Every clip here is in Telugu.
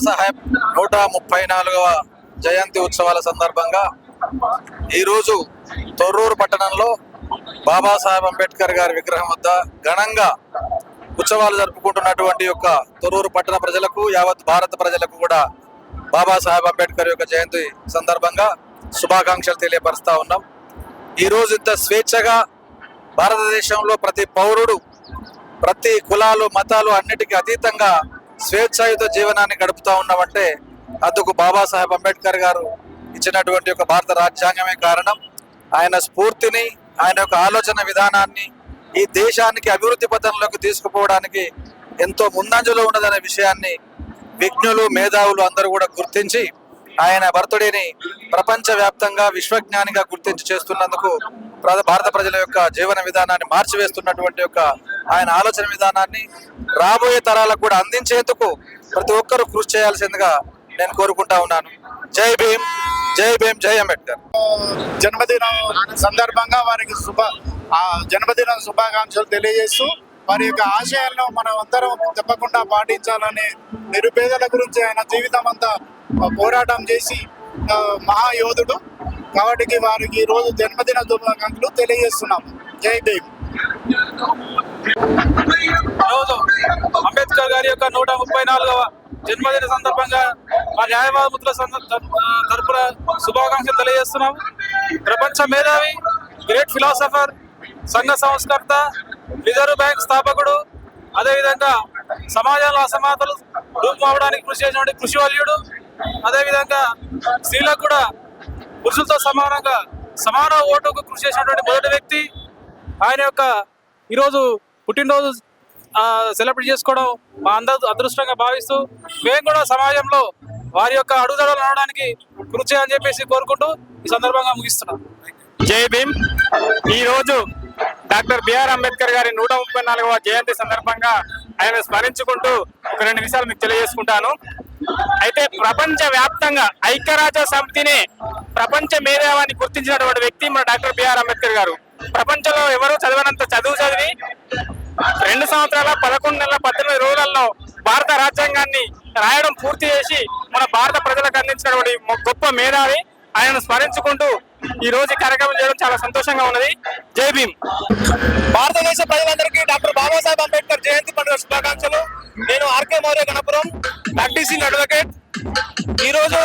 బాబాసాహెబ్ 134వ జయంతి ఉత్సవాల సందర్భంగా ఈరోజు తొర్రూరు పట్టణంలో బాబాసాహెబ్ అంబేద్కర్ గారి విగ్రహం వద్ద ఘనంగా ఉత్సవాలు జరుపుకుంటున్నటువంటి యొక్క తొర్రూరు పట్టణ ప్రజలకు, యావత్ భారత ప్రజలకు కూడా బాబాసాహెబ్ అంబేద్కర్ యొక్క జయంతి సందర్భంగా శుభాకాంక్షలు తెలియపరుస్తా ఉన్నాం. ఈరోజు ఇంత స్వేచ్ఛగా భారతదేశంలో ప్రతి పౌరుడు, ప్రతి కులాలు, మతాలు అన్నిటికీ అతీతంగా స్వేచ్ఛాయుత జీవనాన్ని గడుపుతూ ఉన్నామంటే అందుకు బాబాసాహెబ్ అంబేద్కర్ గారు ఇచ్చినటువంటి ఒక భారత రాజ్యాంగమే కారణం. ఆయన స్ఫూర్తిని, ఆయన యొక్క ఆలోచన విధానాన్ని ఈ దేశానికి అభివృద్ధి పథంలోకి తీసుకుపోవడానికి ఎంతో ముందంజలో ఉన్నదనే విషయాన్ని విజ్ఞులు, మేధావులు అందరూ కూడా గుర్తించి ఆయన బర్త్డేని ప్రపంచవ్యాప్తంగా విశ్వజ్ఞానిగా గుర్తించి చేస్తున్నందుకు భారత ప్రజల యొక్క జీవన విధానాన్ని మార్చివేస్తున్నటువంటి యొక్క ఆయన ఆలోచన విధానాన్ని రాబోయే తరాలకు కూడా అందించేందుకు ప్రతి ఒక్కరూ కృషి చేయాల్సిందిగా నేను కోరుకుంటా ఉన్నాను. జై భీమ్, జై భీమ్, జై అంబేద్కర్. జన్మదినం సందర్భంగా వారికి జన్మదిన శుభాకాంక్షలు తెలియజేస్తూ వారి యొక్క ఆశయాలను మనం అందరం తప్పకుండా పాటించాలని, నిరుపేదల గురించి ఆయన జీవితం అంతా పోరాటం చేసి మహాయోధుడు కాబట్టి వారికి ఈ రోజు జన్మదిన శుభాకాంక్షలు తెలియజేస్తున్నాము. జై భీమ్. ఈరోజు అంబేద్కర్ గారి యొక్క 134వ జన్మదిన సందర్భంగా మా న్యాయవాద మిత్రుల తరపున శుభాకాంక్షలు తెలియజేస్తున్నాము. ప్రపంచ మేధావి, గ్రేట్ ఫిలాసఫర్, సంఘ సంస్కర్త, రిజర్వ్ బ్యాంక్ స్థాపకుడు, అదేవిధంగా సమాజంలో అసమానతలు రూపుమావడానికి కృషి చేసినటువంటి కృషివల్యుడు, అదేవిధంగా స్త్రీలకు కూడా పురుషులతో సమానంగా సమాన ఓటుకు కృషి చేసినటువంటి మొదటి వ్యక్తి. ఆయన యొక్క ఈరోజు పుట్టినరోజు సెలబ్రేట్ చేసుకోవడం మా అందరూ అదృష్టంగా భావిస్తూ మేము కూడా సమాజంలో వారి యొక్క అడుగుజాడలు నడవడానికి కృషి చేయాలని చెప్పేసి కోరుకుంటూ ఈ సందర్భంగా ముగిస్తున్నాం. జై భీమ్. ఈరోజు డాక్టర్ బిఆర్ అంబేద్కర్ గారి 134వ జయంతి సందర్భంగా ఆయన స్మరించుకుంటూ ఒక 2 విషయాలు మీకు తెలియజేసుకుంటాను. అయితే ప్రపంచ వ్యాప్తంగా ఐక్యరాజ్య సమితిని ప్రపంచ మేధావాన్ని గుర్తించినటువంటి వ్యక్తి మన డాక్టర్ బిఆర్ అంబేద్కర్ గారు. ప్రపంచంలో ఎవరు చదివినంత చదువు చదివి 2 సంవత్సరాల 11 నెలల 18 రోజులలో భారత రాజ్యాంగాన్ని రాయడం పూర్తి చేసి మన భారత ప్రజలకు అందించినటువంటి గొప్ప మేధావి. ఆయనను స్మరించుకుంటూ ఈ రోజు కార్యక్రమం చేయడం చాలా సంతోషంగా ఉన్నది. జై భీమ్. భారతదేశ ప్రజలందరికీ డాక్టర్ బాబాసాహెబ్ అంబేద్కర్ జయంతి పండుగ శుభాకాంక్షలు. నేను ఆర్కే మౌర్య గణపురం, ప్రాక్టీసింగ్ అడ్వకేట్. ఈరోజు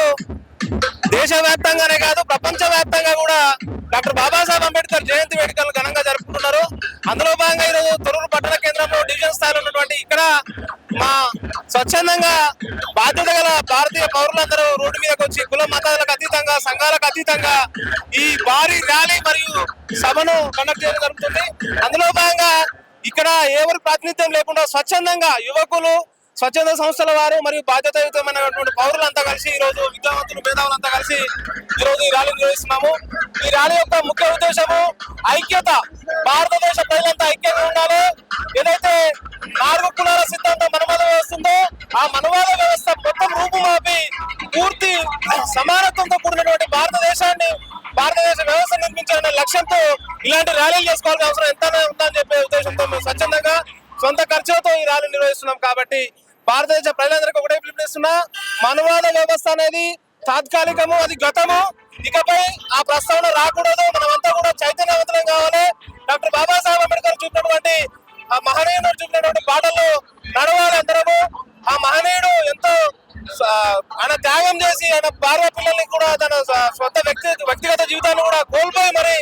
దేశవ్యాప్తంగానే కాదు ప్రపంచ వ్యాప్తంగా కూడా డాక్టర్ బాబాసాహెబ్ అంబేద్కర్ జయంతి వేడుకలు ఘనంగా జరుపుకుంటున్నారు. అందులో భాగంగా ఈరోజు తొర్రూరు పట్టణ కేంద్రంలో డివిజన్ స్థాయిలో ఉన్నటువంటి ఇక్కడ మా స్వచ్ఛందంగా బాధ్యత గల భారతీయ పౌరులందరూ రోడ్డు మీదకి వచ్చి కుల మతాలకు అతీతంగా, సంఘాలకు అతీతంగా ఈ భారీ ర్యాలీ మరియు సభను కండక్ట్ చేయడం జరుగుతుంది. అందులో భాగంగా ఇక్కడ ఎవరి ప్రాతినిధ్యం లేకుండా స్వచ్ఛందంగా యువకులు, స్వచ్ఛంద సంస్థల వారు మరియు బాధ్యతాయుతమైనటువంటి పౌరులంతా కలిసి ఈరోజు విద్యావంతులు, మేధావులంతా కలిసి ఈరోజు ఈ ర్యాలీ నిర్వహిస్తున్నాము. ఈ ర్యాలీ యొక్క ముఖ్య ఉద్దేశము ఐక్యత. భారతదేశ ప్రజలంతా ఐక్యంగా ఉండాలి. ఏదైతే 4 కులాల సిద్ధాంతం మనవాద వ్యవస్థ ఉందో ఆ మనవాద వ్యవస్థ మొత్తం రూపుమాపి పూర్తి సమానత్వంతో కూడినటువంటి భారతదేశ వ్యవస్థ నిర్మించాలనే లక్ష్యంతో ఇలాంటి ర్యాలీలు చేసుకోవాల్సిన అవసరం ఎంతనే ఉందని చెప్పే ఉద్దేశంతో మేము స్వచ్ఛందంగా సొంత ఖర్చులతో ఈ ర్యాలీ నిర్వహిస్తున్నాం. కాబట్టి భారతదేశ ప్రజలందరికీ ఒకటే పిలుపునిస్తున్నా, మనవాద వ్యవస్థ అనేది తాత్కాలికము, అది గతము. ఇకపై ఆ ప్రస్తావన రాకూడదు. మనమంతా కూడా చైతన్యవంతులం కావాలి. డాక్టర్ బాబాసాహెబ్ అంబేద్కర్ చూపినటువంటి ఆ మహనీయుడు చూపినటువంటి బాటల్లో నడవాలి అందరము. ఆ మహనీయుడు ఎంతో ఆయన త్యాగం చేసి ఆయన భార్య పిల్లల్ని కూడా తన స్వంత వ్యక్తిగత జీవితాన్ని కూడా కోల్పోయి మరి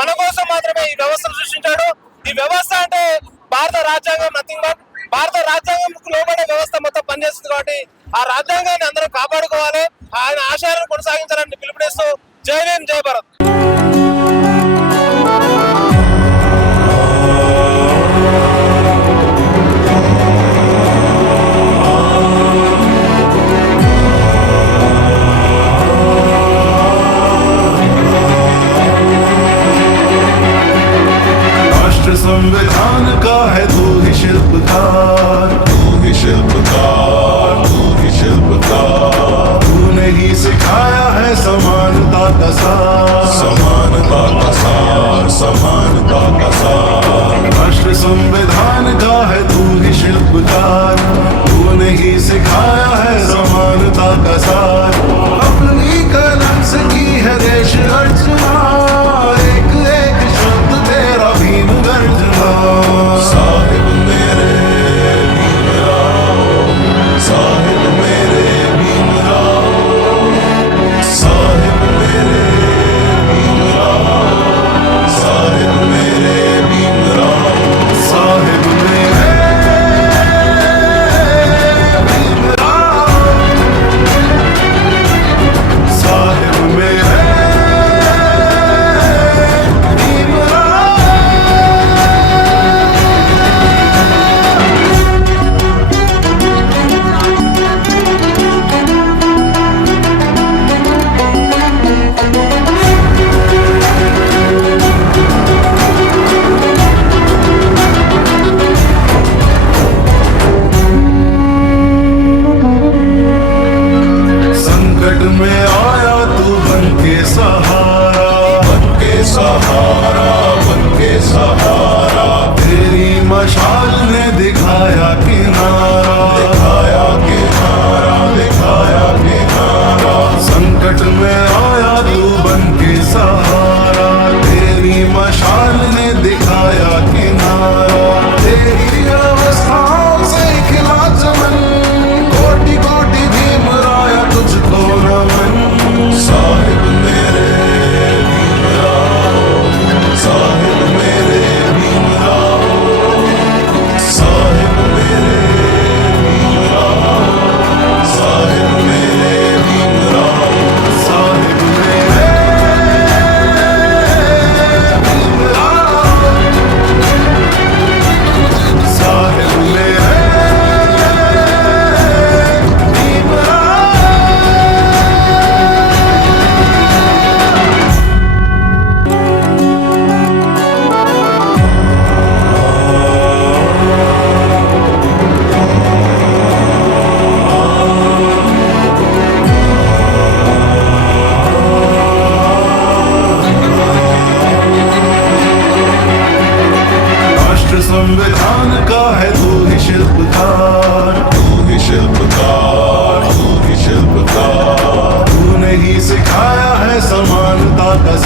మన కోసం మాత్రమే ఈ వ్యవస్థను సృష్టించాడు. ఈ వ్యవస్థ అంటే భారత రాజ్యాంగం, నథింగ్ బట్ భారత రాజ్యాంగంకు లోబడే వ్యవస్థ మొత్తం పనిచేస్తుంది. కాబట్టి ఆ రాజ్యాంగాన్ని అందరూ కాపాడుకోవాలి, ఆయన ఆశయాలను కొనసాగించాలని పిలుపునిస్తూ జై భీమ్, జై భారత్. संविधान का है तू ही शिल्पकार, तू ही शिल्पकार, तू ही शिल्पकार। तूने ही सिखाया है समानता का सार, समानता का सार, समानता का सार। राष्ट्र संविधान का है तू ही शिल्पकार, तूने ही सिखाया है समानता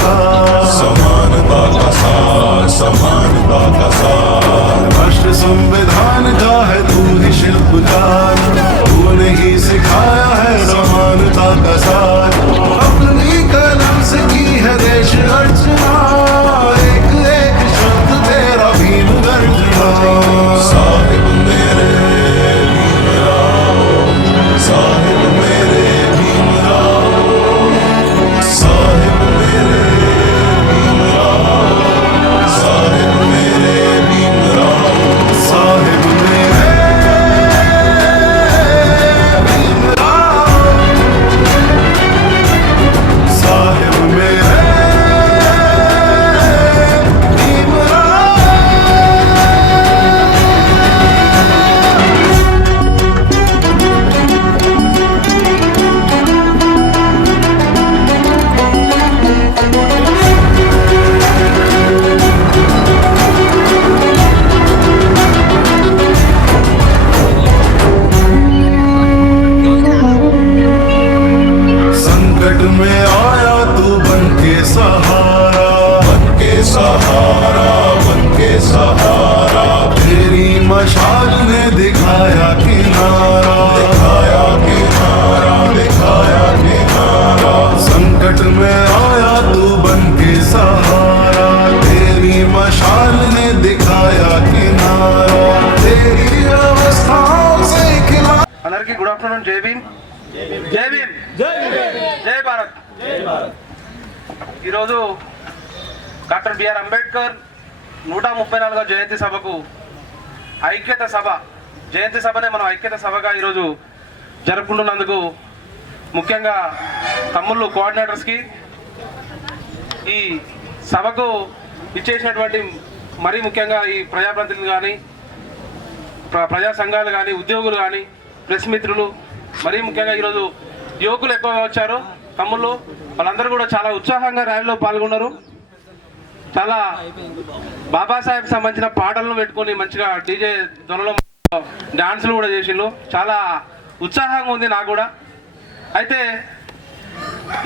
सार, समानता का सार, समानता का सार। राष्ट्र संविधान का है तू ही शिल्पकार, तूने ही सिखाया है समानता का सार। अपनी कलम से की है देश अर्चना, एक एक शब्द तेरा भीम गर्जना। साहिब मेरे भीमराव, साहिब मेरे भीमराव, साहिब मेरे भीमराव, साहिब मेरे भीमराव, साहिब मेरे भीमराव, साहिब मेरे भीमराव। संकट में आया तू बन के सहारा, बन के सहारा, बन के सहारा। तेरी मशाल ने दिखाया किनारा, दिखाया किनारा, दिखाया किनारा। संकट में आया तू बन के सहारा, तेरी मशाल ने दिखाया किनारा। तेरी अवस्थाओं से खिला। అందరికీ గుడ్ ఆఫ్టర్నూన్. జై భీమ్, జై భీమ్, జై భారత్. ఈరోజు డాక్టర్ బిఆర్ అంబేద్కర్ 134వ జయంతి సభకు ఐక్యత సభ, జయంతి సభనే మనం ఐక్యత సభగా ఈరోజు జరుపుకుంటున్నందుకు ముఖ్యంగా తమ్ముళ్ళు కోఆర్డినేటర్స్కి, ఈ సభకు ఇచ్చేసినటువంటి మరీ ముఖ్యంగా ఈ ప్రజాప్రతినిధులు కానీ, ప్రజా సంఘాలు కానీ, ఉద్యోగులు కానీ, ప్రెస్ మిత్రులు, మరీ ముఖ్యంగా ఈరోజు యువకులు ఎక్కువగా వచ్చారు. తమ్ముళ్ళు వాళ్ళందరూ కూడా చాలా ఉత్సాహంగా ర్యాలీలో పాల్గొన్నారు. చాలా బాబాసాహెబ్ సంబంధించిన పాటలను పెట్టుకొని మంచిగా డీజే ధ్వనిలో డాన్సులు కూడా చేసిండ్రు. చాలా ఉత్సాహంగా ఉంది నాకు కూడా. అయితే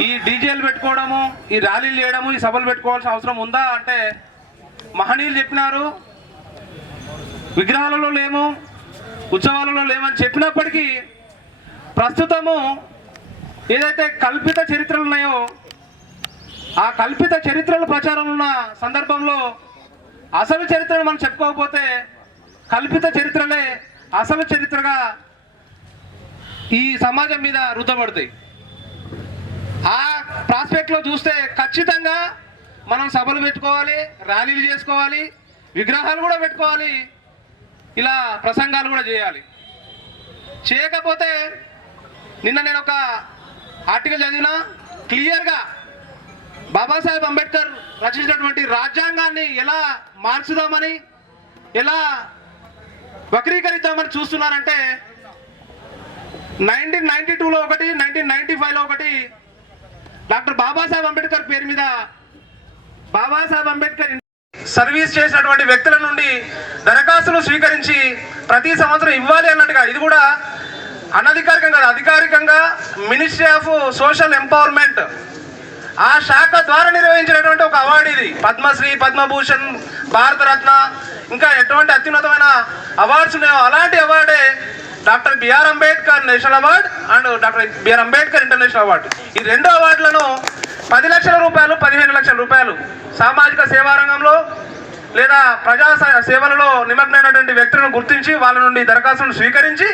ఈ డీజేలు పెట్టుకోవడము, ఈ ర్యాలీలు చేయడము, ఈ సభలు పెట్టుకోవాల్సిన అవసరం ఉందా అంటే, మహనీయులు చెప్పినారు విగ్రహాలలో లేము, ఉత్సవాలలో లేమని చెప్పినప్పటికీ ప్రస్తుతము ఏదైతే కల్పిత చరిత్రలు ఉన్నాయో ఆ కల్పిత చరిత్రల ప్రచారం ఉన్న సందర్భంలో అసలు చరిత్రను మనం చెప్పుకోకపోతే కల్పిత చరిత్రలే అసలు చరిత్రగా ఈ సమాజం మీద రుద్దబడతాయి. ఆ ప్రాస్పెక్ట్లో చూస్తే ఖచ్చితంగా మనం సభలు పెట్టుకోవాలి, ర్యాలీలు చేసుకోవాలి, విగ్రహాలు కూడా పెట్టుకోవాలి, ఇలా ప్రసంగాలు కూడా చేయాలి. చేయకపోతే నిన్న నేను ఒక ఆర్టికల్ చదివినా, క్లియర్గా బాబాసాహెబ్ అంబేద్కర్ రచించినటువంటి రాజ్యాంగాన్ని ఎలా మార్చుదామని, ఎలా వక్రీకరిద్దామని చూస్తున్నారంటే 1992లో ఒకటి, 1995లో ఒకటి డాక్టర్ బాబాసాహెబ్ అంబేద్కర్ పేరు మీద బాబాసాహెబ్ అంబేద్కర్ సర్వీస్ చేసినటువంటి వ్యక్తుల నుండి దరఖాస్తులు స్వీకరించి ప్రతి సంవత్సరం ఇవ్వాలి అన్నట్టుగా, ఇది కూడా అనధికారికంగా అధికారికంగా మినిస్ట్రీ ఆఫ్ సోషల్ ఎంపవర్మెంట్ ఆ శాఖ ద్వారా నిర్వహించినటువంటి ఒక అవార్డు ఇది. పద్మశ్రీ, పద్మభూషణ్, భారతరత్న, ఇంకా ఎటువంటి అత్యున్నతమైన అవార్డ్స్ ఉన్నాయో అలాంటి అవార్డే doctor BR Ambedkar national award and doctor BR Ambedkar international award. ఈ రెండు అవార్డులను 10 లక్షల రూపాయలు, 15 లక్షల రూపాయలు సామాజిక సేవా రంగంలో లేదా ప్రజా సేవలలో నిమగ్నమైనటువంటి వ్యక్తులను గుర్తించి వాళ్ళ నుండి దరఖాస్తులను స్వీకరించి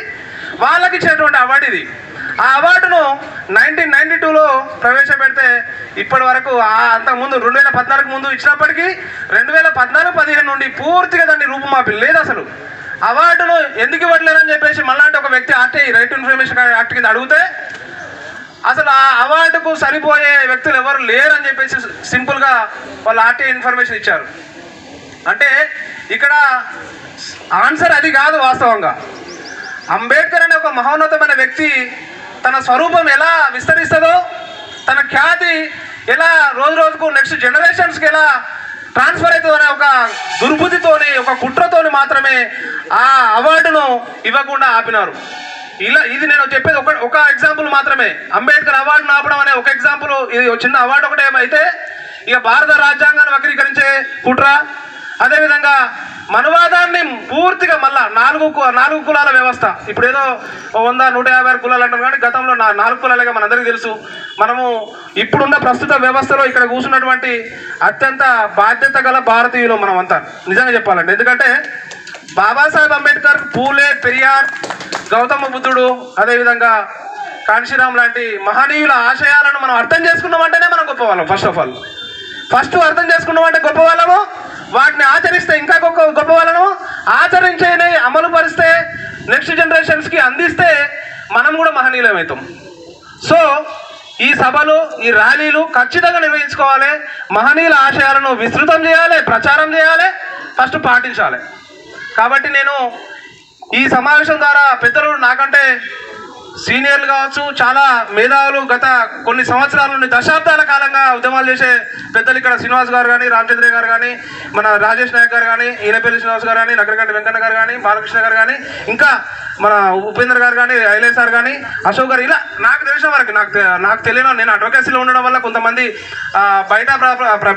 వాళ్ళకి ఇచ్చినటువంటి అవార్డు ఇది. ఆ అవార్డును 1992లో ప్రవేశపెడితే ఇప్పటి వరకు అంతకుముందు 2014 ముందు ఇచ్చినప్పటికీ 2014-15 నుండి పూర్తిగా దాన్ని రూపుమాపి లేదు. అసలు అవార్డును ఎందుకు ఇవ్వట్లేదని చెప్పేసి మళ్ళీ ఒక వ్యక్తి RTI right to information act కింద అడిగితే అసలు ఆ అవార్డుకు సరిపోయే వ్యక్తులు ఎవరు లేరని చెప్పేసి సింపుల్గా వాళ్ళు ఆర్టీఐ ఇన్ఫర్మేషన్ ఇచ్చారు. అంటే ఇక్కడ ఆన్సర్ అది కాదు. వాస్తవంగా అంబేద్కర్ అనే ఒక మహోన్నతమైన వ్యక్తి తన స్వరూపం ఎలా విస్తరిస్తుందో, తన ఖ్యాతి ఎలా రోజు రోజుకు నెక్స్ట్ జనరేషన్స్కి ఎలా ట్రాన్స్ఫర్ అవుతుంది అనే ఒక దుర్బుద్ధితోని, ఒక కుట్రతోని మాత్రమే ఆ అవార్డును ఇవ్వకుండా ఆపినారు. ఇది నేను చెప్పేది ఒక ఎగ్జాంపుల్ మాత్రమే. అంబేద్కర్ అవార్డును ఆపడం అనే ఒక ఎగ్జాంపుల్, ఇది చిన్న అవార్డు ఒకటే. అయితే ఇక భారత రాజ్యాంగాన్ని వక్రీకరించే కుట్ర, అదేవిధంగా మనువాదాన్ని పూర్తిగా మళ్ళా నాలుగు కులాల వ్యవస్థ. ఇప్పుడు ఏదో 100-156 కులాలు అంటారు, కానీ గతంలో 4 కులాలుగా మనందరికీ తెలుసు. మనము ఇప్పుడున్న ప్రస్తుత వ్యవస్థలో ఇక్కడ కూర్చున్నటువంటి అత్యంత బాధ్యత గల భారతీయులు మనం అంతా, నిజంగా చెప్పాలంటే. ఎందుకంటే బాబాసాహెబ్ అంబేద్కర్, పూలే, పెరియార్, గౌతమ బుద్ధుడు, అదేవిధంగా కాన్షీరామ్ లాంటి మహనీయుల ఆశయాలను మనం అర్థం చేసుకున్నామంటేనే మనం గొప్పవాళ్ళం. ఫస్ట్ అర్థం చేసుకున్నామంటే గొప్పవాళ్ళము, వాటిని ఆచరిస్తే ఇంకా గొప్పవాళ్ళను, ఆచరించేది అమలు పరిస్తే నెక్స్ట్ జనరేషన్స్కి అందిస్తే మనం కూడా మహనీయులమవుతాం. సో ఈ సభలు, ఈ ర్యాలీలు ఖచ్చితంగా నిర్వహించుకోవాలి. మహనీయుల ఆశయాలను విస్తృతం చేయాలి, ప్రచారం చేయాలి, ఫస్ట్ పాటించాలి. కాబట్టి నేను ఈ సమావేశం ద్వారా పెద్దలు, నాకంటే సీనియర్లు కావచ్చు, చాలా మేధావులు, గత కొన్ని సంవత్సరాల నుండి దశాబ్దాల కాలంగా ఉద్యమాలు చేసే పెద్దలు ఇక్కడ శ్రీనివాస్ గారు కానీ, రామచంద్ర గారు కానీ, మన రాజేష్ నాయక్ గారు కానీ, ఈనపల్లి శ్రీనివాస్ గారు కానీ, నగరగంటి వెంకన్న గారు కానీ, బాలకృష్ణ గారు కానీ, ఇంకా మన ఉపేంద్ర గారు కానీ, ఐలే సార్ కానీ, అశోక్ గారు, ఇలా నాకు తెలిసిన వరకు, నాకు తెలియని, నేను అడ్వకేసీలో ఉండడం వల్ల కొంతమంది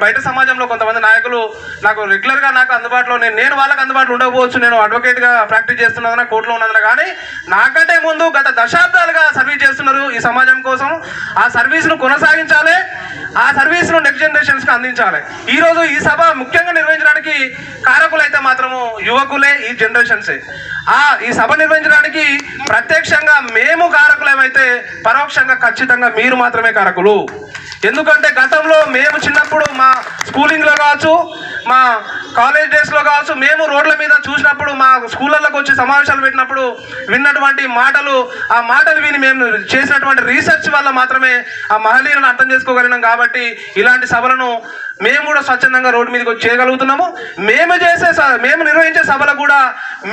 బయట సమాజంలో కొంతమంది నాయకులు నాకు రెగ్యులర్గా నాకు అందుబాటులో, నేను వాళ్ళకి అందుబాటులో ఉండకపోవచ్చు, నేను అడ్వకేట్గా ప్రాక్టీస్ చేస్తున్నదన్నా, కోర్టులో ఉన్నదన్నా, కానీ నాకంటే ముందు గత దశాబ్దాలుగా సర్వీస్ చేస్తున్నారు ఈ సమాజం కోసం. ఆ సర్వీస్ను కొనసాగించాలి, ఆ సర్వీస్ను నెక్స్ట్ జనరేషన్స్కి అందించాలి. ఈరోజు ఈ సభ ముఖ్యంగా నిర్వహించడానికి కారకులైతే మాత్రము యువకులే, ఈ జనరేషన్సే. ఈ సభ నిర్వహించడానికి ప్రత్యక్షంగా మేము కారకులమైతే పరోక్షంగా ఖచ్చితంగా మీరు మాత్రమే కారకులు. ఎందుకంటే గతంలో మేము చిన్నప్పుడు మా స్కూలింగ్లో కావచ్చు, మా కాలేజ్ డేస్లో కావచ్చు, మేము రోడ్ల మీద చూసినప్పుడు, మా స్కూళ్ళలోకి వచ్చి సమావేశాలు పెట్టినప్పుడు విన్నటువంటి మాటలు, ఆ మాటలు విని మేము చేసినటువంటి రీసెర్చ్ వల్ల మాత్రమే ఆ మహనీయులను అర్థం చేసుకోగలిగినాం. కాబట్టి ఇలాంటి సభలను మేము కూడా స్వచ్ఛందంగా రోడ్డు మీదకి వచ్చి చేయగలుగుతున్నాము. మేము నిర్వహించే సభలకు కూడా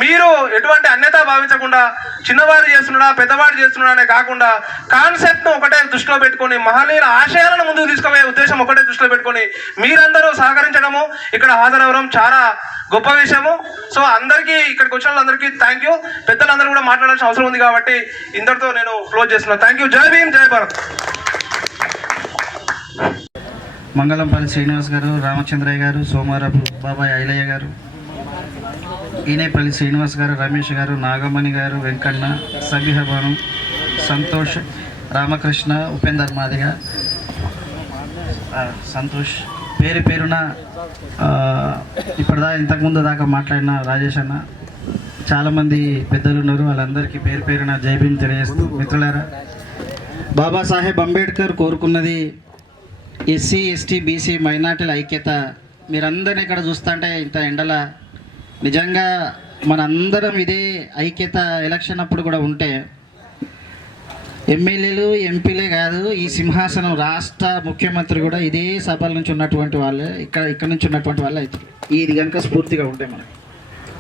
మీరు ఎటువంటి అన్యత భావించకుండా, చిన్నవాడు చేస్తున్నాడా పెద్దవాడు చేస్తున్నాడా అనే కాకుండా కాన్సెప్ట్ను ఒకటే దృష్టిలో పెట్టుకొని, మహనీయుల ఆశయాలను ముందుకు తీసుకుపోయే ఉద్దేశం ఒకటే దృష్టిలో పెట్టుకొని మీరందరూ సహకరించడము, ఇక్కడ హాజరవడం చాలా గొప్ప విషయము. సో అందరికీ, ఇక్కడికి వచ్చిన వాళ్ళందరికీ థ్యాంక్ యూ. పెద్దలందరూ కూడా మాట్లాడాల్సిన అవసరం ఉంది కాబట్టి ఇంతటితో నేను క్లోజ్ చేస్తున్నాను. Thank you. జై భీమ్, జై భారత్. మంగళంపల్లి శ్రీనివాస్ గారు, రామచంద్రయ్య గారు, సోమారపు బాబాయ్ ఐలయ్య గారు, ఈనేపల్లి శ్రీనివాస్ గారు, రమేష్ గారు, నాగమణి గారు, వెంకన్న, సబిహబాను, సంతోష్, రామకృష్ణ, ఉపేందర్ మాదిగ, సంతోష్, పేరు పేరున ఇంతకుముందు దాకా మాట్లాడిన రాజేష్ అన్న, చాలామంది పెద్దలు ఉన్నారు, వాళ్ళందరికీ పేరు పేరున జై భీమ్ తెలియజేస్తూ, మిత్రులారా, బాబాసాహెబ్ అంబేద్కర్ కోరుకున్నది ఎస్సీ, ఎస్టీ, బీసీ, మైనార్టీల ఐక్యత. మీరందరినీ ఇక్కడ చూస్తుంటే ఇంత ఎండల నిజంగా మనందరం ఇదే ఐక్యత ఎలక్షన్ అప్పుడు కూడా ఉంటే ఎమ్మెల్యేలు, ఎంపీలే కాదు, ఈ సింహాసనం రాష్ట్ర ముఖ్యమంత్రి కూడా ఇదే సభల నుంచి ఉన్నటువంటి వాళ్ళే, ఇక్కడ నుంచి ఉన్నటువంటి వాళ్ళే అవుతారు. ఇది కనుక స్ఫూర్తిగా ఉంటే మనకి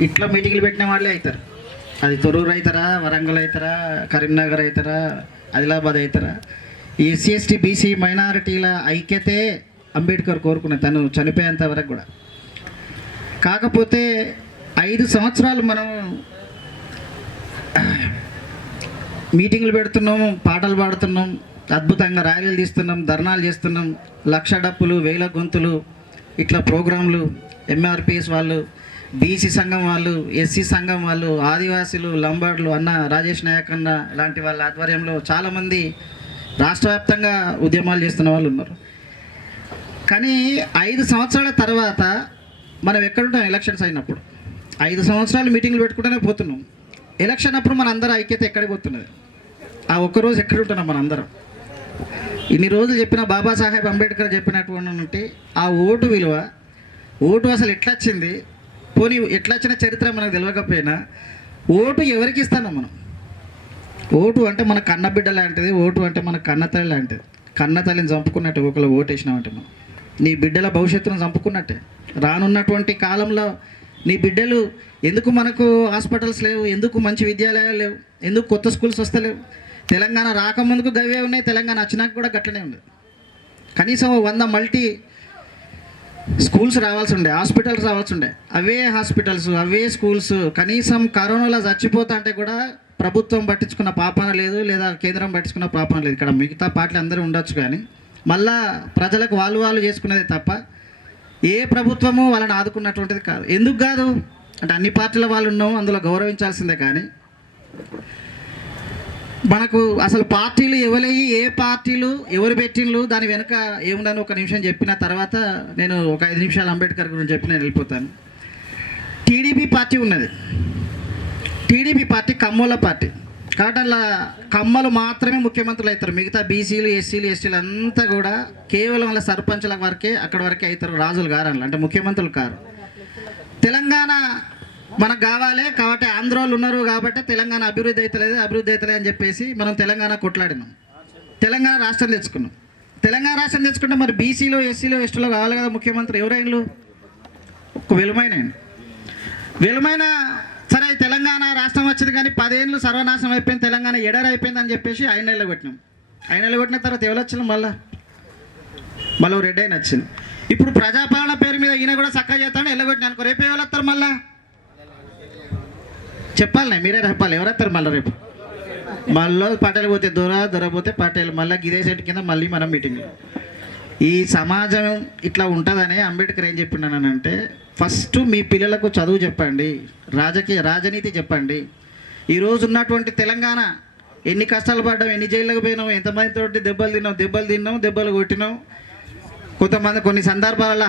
ఇట్లా మీటింగ్లు పెట్టిన వాళ్ళే అవుతారు. అది తొర్రూరు అవుతారా, వరంగల్ అవుతారా, కరీంనగర్ అవుతారా, ఆదిలాబాద్ అవుతారా. ఎస్సీ, ఎస్టీ, బీసీ, మైనారిటీల ఐక్యతే అంబేద్కర్ కోరుకునే తను చనిపోయేంత వరకు కూడా. కాకపోతే 5 సంవత్సరాలు మనం మీటింగ్లు పెడుతున్నాం, పాటలు పాడుతున్నాం, అద్భుతంగా ర్యాలీలు తీస్తున్నాం, ధర్నాలు చేస్తున్నాం, 1,00,000 డప్పులు, 1000 గొంతులు, ఇట్లా ప్రోగ్రాంలు, ఎంఆర్పిఎస్ వాళ్ళు, బీసీ సంఘం వాళ్ళు, ఎస్సీ సంఘం వాళ్ళు, ఆదివాసీలు, లంబాడ్లు, అన్న రాజేష్ నాయక్ అన్న ఇలాంటి వాళ్ళ ఆధ్వర్యంలో చాలామంది రాష్ట్ర వ్యాప్తంగా ఉద్యమాలు చేస్తున్న వాళ్ళు ఉన్నారు. కానీ 5 సంవత్సరాల తర్వాత మనం ఎక్కడుంటాం? ఎలక్షన్స్ అయినప్పుడు 5 సంవత్సరాలు మీటింగ్లు పెట్టుకుంటూనే పోతున్నాం. ఎలక్షన్ అప్పుడు మన అందరూ ఐక్యత ఎక్కడికి పోతున్నది? ఆ ఒక్కరోజు ఎక్కడుంటున్నాం మన అందరం? ఇన్ని రోజులు చెప్పిన బాబాసాహెబ్ అంబేద్కర్ చెప్పినటువంటి ఆ ఓటు విలువ, ఓటు అసలు ఎట్లా వచ్చింది, పోనీ ఎట్లా వచ్చిన చరిత్ర మనకు తెలియకపోయినా ఓటు ఎవరికి ఇస్తాను మనం? ఓటు అంటే మన కన్నబిడ్డ లాంటిది, ఓటు అంటే మన కన్నతల్లి లాంటిది. కన్నతల్లిని చంపుకున్నట్టు ఒకళ్ళు ఓటు వేసినామంటే మనం నీ బిడ్డల భవిష్యత్తును చంపుకున్నట్టే. రానున్నటువంటి కాలంలో నీ బిడ్డలు ఎందుకు మనకు హాస్పిటల్స్ లేవు, ఎందుకు మంచి విద్యాలయాలు లేవు, ఎందుకు కొత్త స్కూల్స్ వస్తలేవు? తెలంగాణ రాకముందుకు గవే ఉన్నాయి, తెలంగాణ వచ్చినాక కూడా గట్లనే ఉంది. కనీసం 100 మల్టీ స్కూల్స్ రావాల్సి ఉండే, హాస్పిటల్స్ రావాల్సి ఉండే. అవే హాస్పిటల్స్, అవే స్కూల్స్ కనీసం కరోనాలో చచ్చిపోతా అంటే కూడా ప్రభుత్వం పట్టించుకున్న పాపన లేదు, లేదా కేంద్రం పట్టించుకున్న పాపన లేదు. ఇక్కడ మిగతా పార్టీలు అందరూ ఉండొచ్చు, కానీ మళ్ళా ప్రజలకు వాళ్ళు చేసుకునేదే తప్ప ఏ ప్రభుత్వము వాళ్ళని ఆదుకున్నటువంటిది కాదు. ఎందుకు కాదు అంటే అన్ని పార్టీల వాళ్ళు ఉన్నాము, అందులో గౌరవించాల్సిందే. కానీ మనకు అసలు పార్టీలు ఎవరయ్యి, ఏ పార్టీలు ఎవరు పెట్టిండ్రు, దాని వెనుక ఏముందని ఒక నిమిషం చెప్పిన తర్వాత నేను ఒక 5 నిమిషాలు అంబేద్కర్ గురించి చెప్పి నేను వెళ్ళిపోతాను. టీడీపీ పార్టీ ఉన్నది. టీడీపీ పార్టీ కమ్మోళ్ళ పార్టీ కాబట్టి అలా కమ్మలు మాత్రమే ముఖ్యమంత్రులు అవుతారు. మిగతా బీసీలు, ఎస్సీలు, ఎస్టీలు అంతా కూడా కేవలం వాళ్ళ సర్పంచ్ల వరకే, అక్కడ వరకే అవుతారు. రాజులు గారు అంటే ముఖ్యమంత్రులు కారు. తెలంగాణ మనకు కావాలి కాబట్టి ఆంధ్రోళ్ళు ఉన్నారు కాబట్టి తెలంగాణ అభివృద్ధి అవుతలేదు అని చెప్పేసి మనం తెలంగాణ కొట్లాడినాం. తెలంగాణ రాష్ట్రం తెచ్చుకున్నాం. తెలంగాణ రాష్ట్రం తెచ్చుకుంటే మరి బీసీలో, ఎస్సీలో, ఎస్టీలో కావాలి కదా ముఖ్యమంత్రి. ఎవరైనా ఒక వెలుమైన సరే తెలంగాణ రాష్ట్రం వచ్చింది కానీ 10 ఏళ్ళు సర్వనాశనం అయిపోయింది, తెలంగాణ ఎడర్ అయిపోయింది అని చెప్పేసి 5 నెలలు కొట్టినాం. 5 నెలలు కొట్టిన తర్వాత ఎవరు వచ్చినాం మళ్ళీ రెడ్ అయిన వచ్చింది. ఇప్పుడు ప్రజాపాలన పేరు మీద ఈయన కూడా చక్కగా చేస్తాడు, ఎల్లగొట్టిన అనుకో రేపు ఎవరు వస్తారు మళ్ళా చెప్పాలి, మీరే చెప్పాలి ఎవరు వస్తారు మళ్ళీ రేపు. మళ్ళీ పటేల్ పోతే దొర పోతే పటేల్, మళ్ళీ గిదే సెట్ కింద మళ్ళీ మనం మీటింగ్. ఈ సమాజం ఇట్లా ఉంటుందని అంబేద్కర్ ఏం చెప్పినానంటే ఫస్ట్ మీ పిల్లలకు చదువు చెప్పండి, రాజనీతి చెప్పండి. ఈరోజు ఉన్నటువంటి తెలంగాణ ఎన్ని కష్టాలు పడ్డాం, ఎన్ని జైళ్ళకు పోయినాం, ఎంతమందితోటి దెబ్బలు తిన్నాం, దెబ్బలు కొట్టినాం. కొంతమంది కొన్ని సందర్భాలలో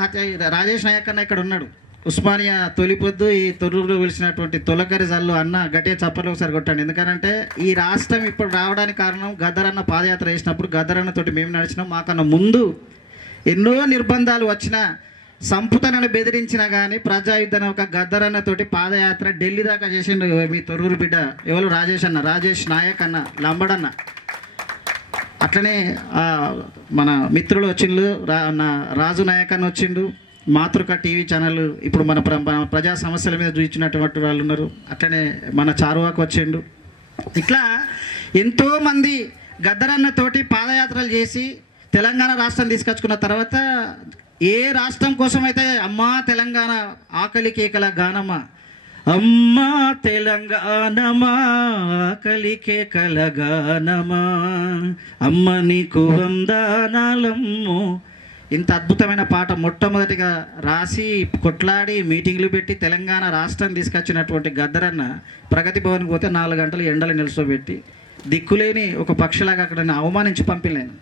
రాజేష్ నాయక్ అన్న ఇక్కడ ఉన్నాడు. ఉస్మానియా తొలిపొద్దు ఈ తొర్రూరులో పిలిచినటువంటి తొలకరి జల్లు అన్న గట్టిగా చప్పట్లు ఒకసారి కొట్టాను. ఎందుకంటే ఈ రాష్ట్రం ఇప్పుడు రావడానికి కారణం గద్దరన్న పాదయాత్ర చేసినప్పుడు గద్దరన్నతోటి మేము నడిచినాం. మాకన్నా ముందు ఎన్నో నిర్బంధాలు వచ్చినా, సంపుతనను బెదిరించినా కానీ ప్రజాయుద్ధన ఒక గద్దరన్నతోటి పాదయాత్ర ఢిల్లీ దాకా చేసిండు మీ తొర్రూరు బిడ్డ ఎవరు రాజేష్ నాయక్ అన్న లంబడన్న. అట్లనే మన మిత్రులు వచ్చిండు, రాజు నాయక్ అన్న వచ్చిండు, మాతృక టీవీ ఛానల్ ఇప్పుడు మన ప్రజా సమస్యల మీద చూపించినటువంటి వాళ్ళు ఉన్నారు. అట్లనే మన చారువాకు వచ్చిండు. ఇట్లా ఎంతోమంది గద్దరన్నతోటి పాదయాత్రలు చేసి తెలంగాణ రాష్ట్రం తీసుకొచ్చుకున్న తర్వాత ఏ రాష్ట్రం కోసమైతే అమ్మా తెలంగాణ ఆకలి కేకల గానమా, అమ్మా తెలంగాణమా ఆకలి కేకల గానమా, అమ్మ నీకు వందనాలమ్ము, ఇంత అద్భుతమైన పాట మొట్టమొదటిగా రాసి కొట్లాడి మీటింగ్లు పెట్టి తెలంగాణ రాష్ట్రం తీసుకొచ్చినటువంటి గద్దరన్న ప్రగతి భవన్కి పోతే 4 గంటలు ఎండలు నిల్చోబెట్టి దిక్కులేని ఒక పక్షిలాగా అక్కడ అవమానించి పంపిలేను.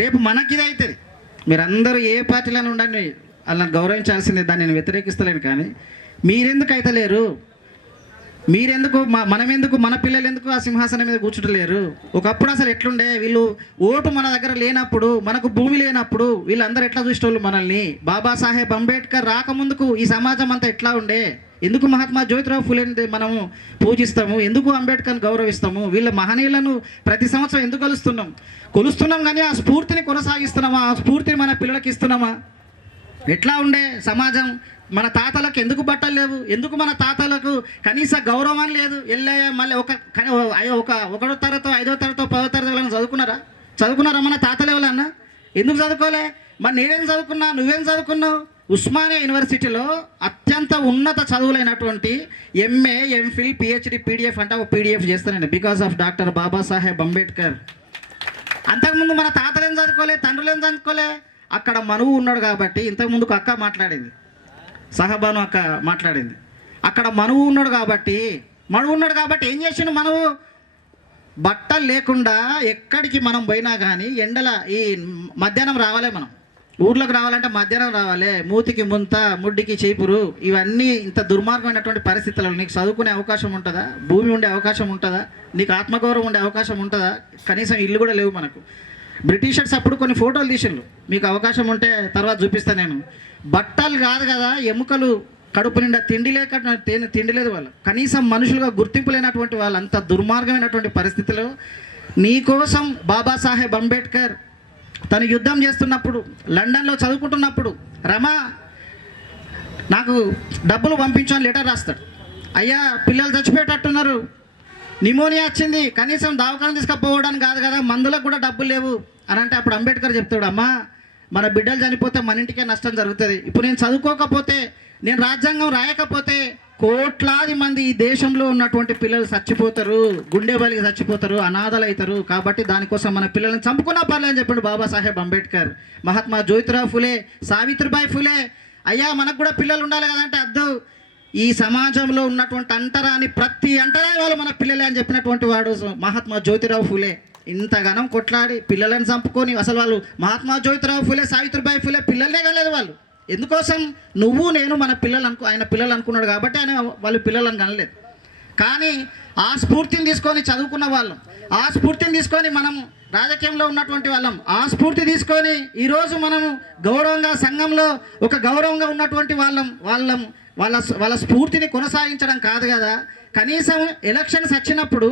రేపు మనకిది అవుతుంది. మీరందరూ ఏ పార్టీలను ఉండండి, వాళ్ళని గౌరవించాల్సిందే, దాన్ని నేను వ్యతిరేకిస్తలేను. కానీ మీరెందుకు అవుతలేరు, మనమెందుకు, మన పిల్లలు ఎందుకు ఆ సింహాసనం మీద కూర్చుంటలేరు? ఒకప్పుడు అసలు ఎట్లుండే, వీళ్ళు ఓటు మన దగ్గర లేనప్పుడు, మనకు భూమి లేనప్పుడు వీళ్ళందరూ ఎట్లా చూసేవాళ్ళు మనల్ని? బాబాసాహెబ్ అంబేద్కర్ రాకముందుకు ఈ సమాజం అంతా ఎట్లా ఉండే? ఎందుకు మహాత్మా జ్యోతిరావు ఫులేని మనము పూజిస్తాము, ఎందుకు అంబేద్కర్ని గౌరవిస్తాము? వీళ్ళ మహనీయులను ప్రతి సంవత్సరం ఎందుకు కొలుస్తున్నాం కానీ ఆ స్ఫూర్తిని కొనసాగిస్తున్నామా? ఆ స్ఫూర్తిని మన పిల్లలకి ఇస్తున్నామా? ఎట్లా ఉండే సమాజం? మన తాతలకు ఎందుకు బట్టలు లేవు? ఎందుకు మన తాతలకు కనీస గౌరవం లేదు? మళ్ళీ ఒకటో తరగతో, 5వ తరగతో, 10వ తరగతి చదువుకున్నారా మన తాతలు ఎవరన్నా? ఎందుకు చదువుకోలే? మరి నేనేం చదువుకున్నా, నువ్వేం చదువుకున్నావు? ఉస్మానియా యూనివర్సిటీలో అత్యంత ఉన్నత చదువులైనటువంటి ఎంఏ, ఎంఫిల్, పిహెచ్డి, పీడిఎఫ్ అంటే ఒక పీడిఎఫ్ చేస్తానండి because of doctor Babasaheb Ambedkar. అంతకుముందు మన తాతలు ఏం చదువుకోలే, తండ్రులు ఏం చదువుకోలే. అక్కడ మనువు ఉన్నాడు కాబట్టి, ఇంతకుముందుకు అక్క మాట్లాడింది, సహబాను అక్క మాట్లాడింది, అక్కడ మనువు ఉన్నాడు కాబట్టి ఏం చేసిండు? మనువు బట్టలు లేకుండా ఎక్కడికి మనం పోయినా కానీ ఎండల ఈ మధ్యాహ్నం రావాలి, మనం ఊర్లోకి రావాలంటే మధ్యాహ్నం రావాలి, మూతికి ముంత, ముడ్డికి చీపురు, ఇవన్నీ ఇంత దుర్మార్గమైనటువంటి పరిస్థితులలో నీకు చదువుకునే అవకాశం ఉంటుందా? భూమి ఉండే అవకాశం ఉంటుందా? నీకు ఆత్మగౌరవం ఉండే అవకాశం ఉంటుందా? కనీసం ఇల్లు కూడా లేవు మనకు. బ్రిటిషర్స్ అప్పుడు కొన్ని ఫోటోలు తీసిండ్రు, మీకు అవకాశం ఉంటే తర్వాత చూపిస్తాను నేను. బట్టలు కాదు కదా, ఎముకలు, కడుపు నిండా తిండి లేదు వాళ్ళు, కనీసం మనుషులుగా గుర్తింపు లేనటువంటి వాళ్ళు, అంత దుర్మార్గమైనటువంటి పరిస్థితిలో నీకోసం బాబాసాహెబ్ అంబేద్కర్ తను యుద్ధం చేస్తున్నప్పుడు, లండన్లో చదువుకుంటున్నప్పుడు, రమా నాకు డబ్బులు పంపించని లెటర్ రాస్తాడు. అయ్యా పిల్లలు చచ్చిపోయేటట్టున్నారు, నిమోనియా వచ్చింది, కనీసం దవాఖాన తీసుకుపోవడానికి కాదు కదా, మందులకు కూడా డబ్బులు లేవు అని అంటే అప్పుడు అంబేద్కర్ చెప్తాడు, అమ్మా మన బిడ్డలు చనిపోతే మన ఇంటికే నష్టం జరుగుతుంది. ఇప్పుడు నేను చదువుకోకపోతే, నేను రాజ్యాంగం రాయకపోతే కోట్లాది మంది ఈ దేశంలో ఉన్నటువంటి పిల్లలు చచ్చిపోతారు, గుండె బలికి చచ్చిపోతారు, అనాథలు అవుతారు. కాబట్టి దానికోసం మన పిల్లల్ని చంపుకున్నా పర్లేదని చెప్పాడు బాబాసాహెబ్ అంబేద్కర్. మహాత్మా జ్యోతిరావు ఫులే, సావిత్రిబాయి ఫులే, అయ్యా మనకు కూడా పిల్లలు ఉండాలి కదంటే అద్దు, ఈ సమాజంలో ఉన్నటువంటి అంటరాని ప్రతి అంటరాని వాళ్ళు మన పిల్లలే అని చెప్పినటువంటి వాడు మహాత్మా జ్యోతిరావు ఫులే. ఇంతగానం కొట్లాడి పిల్లలను చంపుకొని, అసలు వాళ్ళు మహాత్మా జ్యోతిరావు ఫులే, సావిత్రిబాయి ఫులే పిల్లలే కలేదు వాళ్ళు. ఎందుకోసం? నువ్వు నేను మన పిల్లలు ఆయన పిల్లలు అనుకున్నాడు కాబట్టి ఆయన వాళ్ళు పిల్లలను కనలేదు. కానీ ఆ స్ఫూర్తిని తీసుకొని చదువుకున్న వాళ్ళం, ఆ స్ఫూర్తిని తీసుకొని మనం రాజకీయంలో ఉన్నటువంటి వాళ్ళం, ఆ స్ఫూర్తి తీసుకొని ఈరోజు మనము గౌరవంగా సంఘంలో ఒక గౌరవంగా ఉన్నటువంటి వాళ్ళ స్ఫూర్తిని కొనసాగించడం కాదు కదా. కనీసం ఎలక్షన్స్ వచ్చినప్పుడు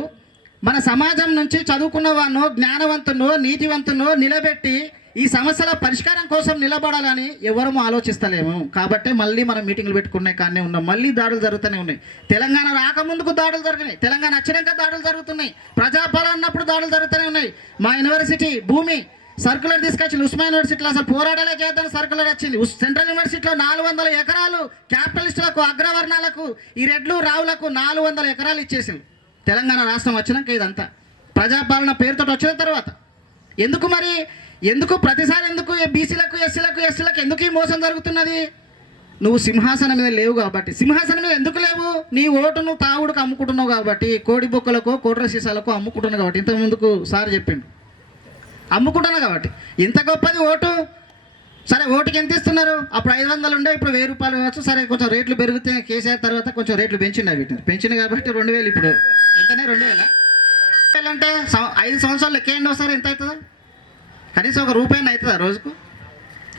మన సమాజం నుంచి చదువుకున్న వాడినో, జ్ఞానవంతునో, నీతివంతునో నిలబెట్టి ఈ సమస్యల పరిష్కారం కోసం నిలబడాలని ఎవరూ ఆలోచిస్తలేము. కాబట్టి మళ్ళీ మనం మీటింగ్లు పెట్టుకునే కానీ ఉన్నాం, మళ్ళీ దాడులు జరుగుతూనే ఉన్నాయి. తెలంగాణ రాకముందుకు దాడులు జరిగినాయి, తెలంగాణ వచ్చినాక దాడులు జరుగుతున్నాయి, ప్రజాపాలన అన్నప్పుడు దాడులు జరుగుతూనే ఉన్నాయి. మా యూనివర్సిటీ భూమి సర్కులర్ తీసుకొచ్చింది, ఉస్మాన్ యూనివర్సిటీలో అసలు పోరాటాలే చేద్దాం సర్కులర్ వచ్చింది. సెంట్రల్ యూనివర్సిటీలో 400 ఎకరాలు క్యాపిటలిస్టులకు, అగ్రవర్ణాలకు, ఈ రెడ్లు రావులకు 400 ఎకరాలు ఇచ్చేసింది తెలంగాణ రాష్ట్రం వచ్చినాక. ఇదంతా ప్రజాపాలన పేరుతో వచ్చిన తర్వాత ఎందుకు ప్రతిసారి ఎందుకు బీసీలకు, ఎస్సీలకు ఎందుకు ఈ మోసం జరుగుతున్నది? నువ్వు సింహాసనం మీద లేవు కాబట్టి. సింహాసనం మీద ఎందుకు లేవు? నీ ఓటును తావుడుకు అమ్ముకుంటున్నావు కాబట్టి, కోడి బొక్కలకు, కోట్ర సీసాలకు అమ్ముకుంటున్నావు కాబట్టి. ఇంత ముందుకు సార్ చెప్పిండు, అమ్ముకుంటున్నావు కాబట్టి. ఇంత గొప్పది ఓటు. సరే, ఓటుకి ఎంత ఇస్తున్నారు? అప్పుడు 500 ఉండే, ఇప్పుడు 1000 రూపాయలు కావచ్చు. సరే, కొంచెం రేట్లు పెరిగితే కేసీఆర్ తర్వాత కొంచెం రేట్లు పెంచింది, వీటిని పెంచింది కాబట్టి 2000. ఇప్పుడు ఎంతనే 2000 అంటే 5 సంవత్సరాలు లెక్కేయండి ఒకసారి, ఎంత అవుతుందా? కనీసం ₹1 అవుతుందా రోజుకు?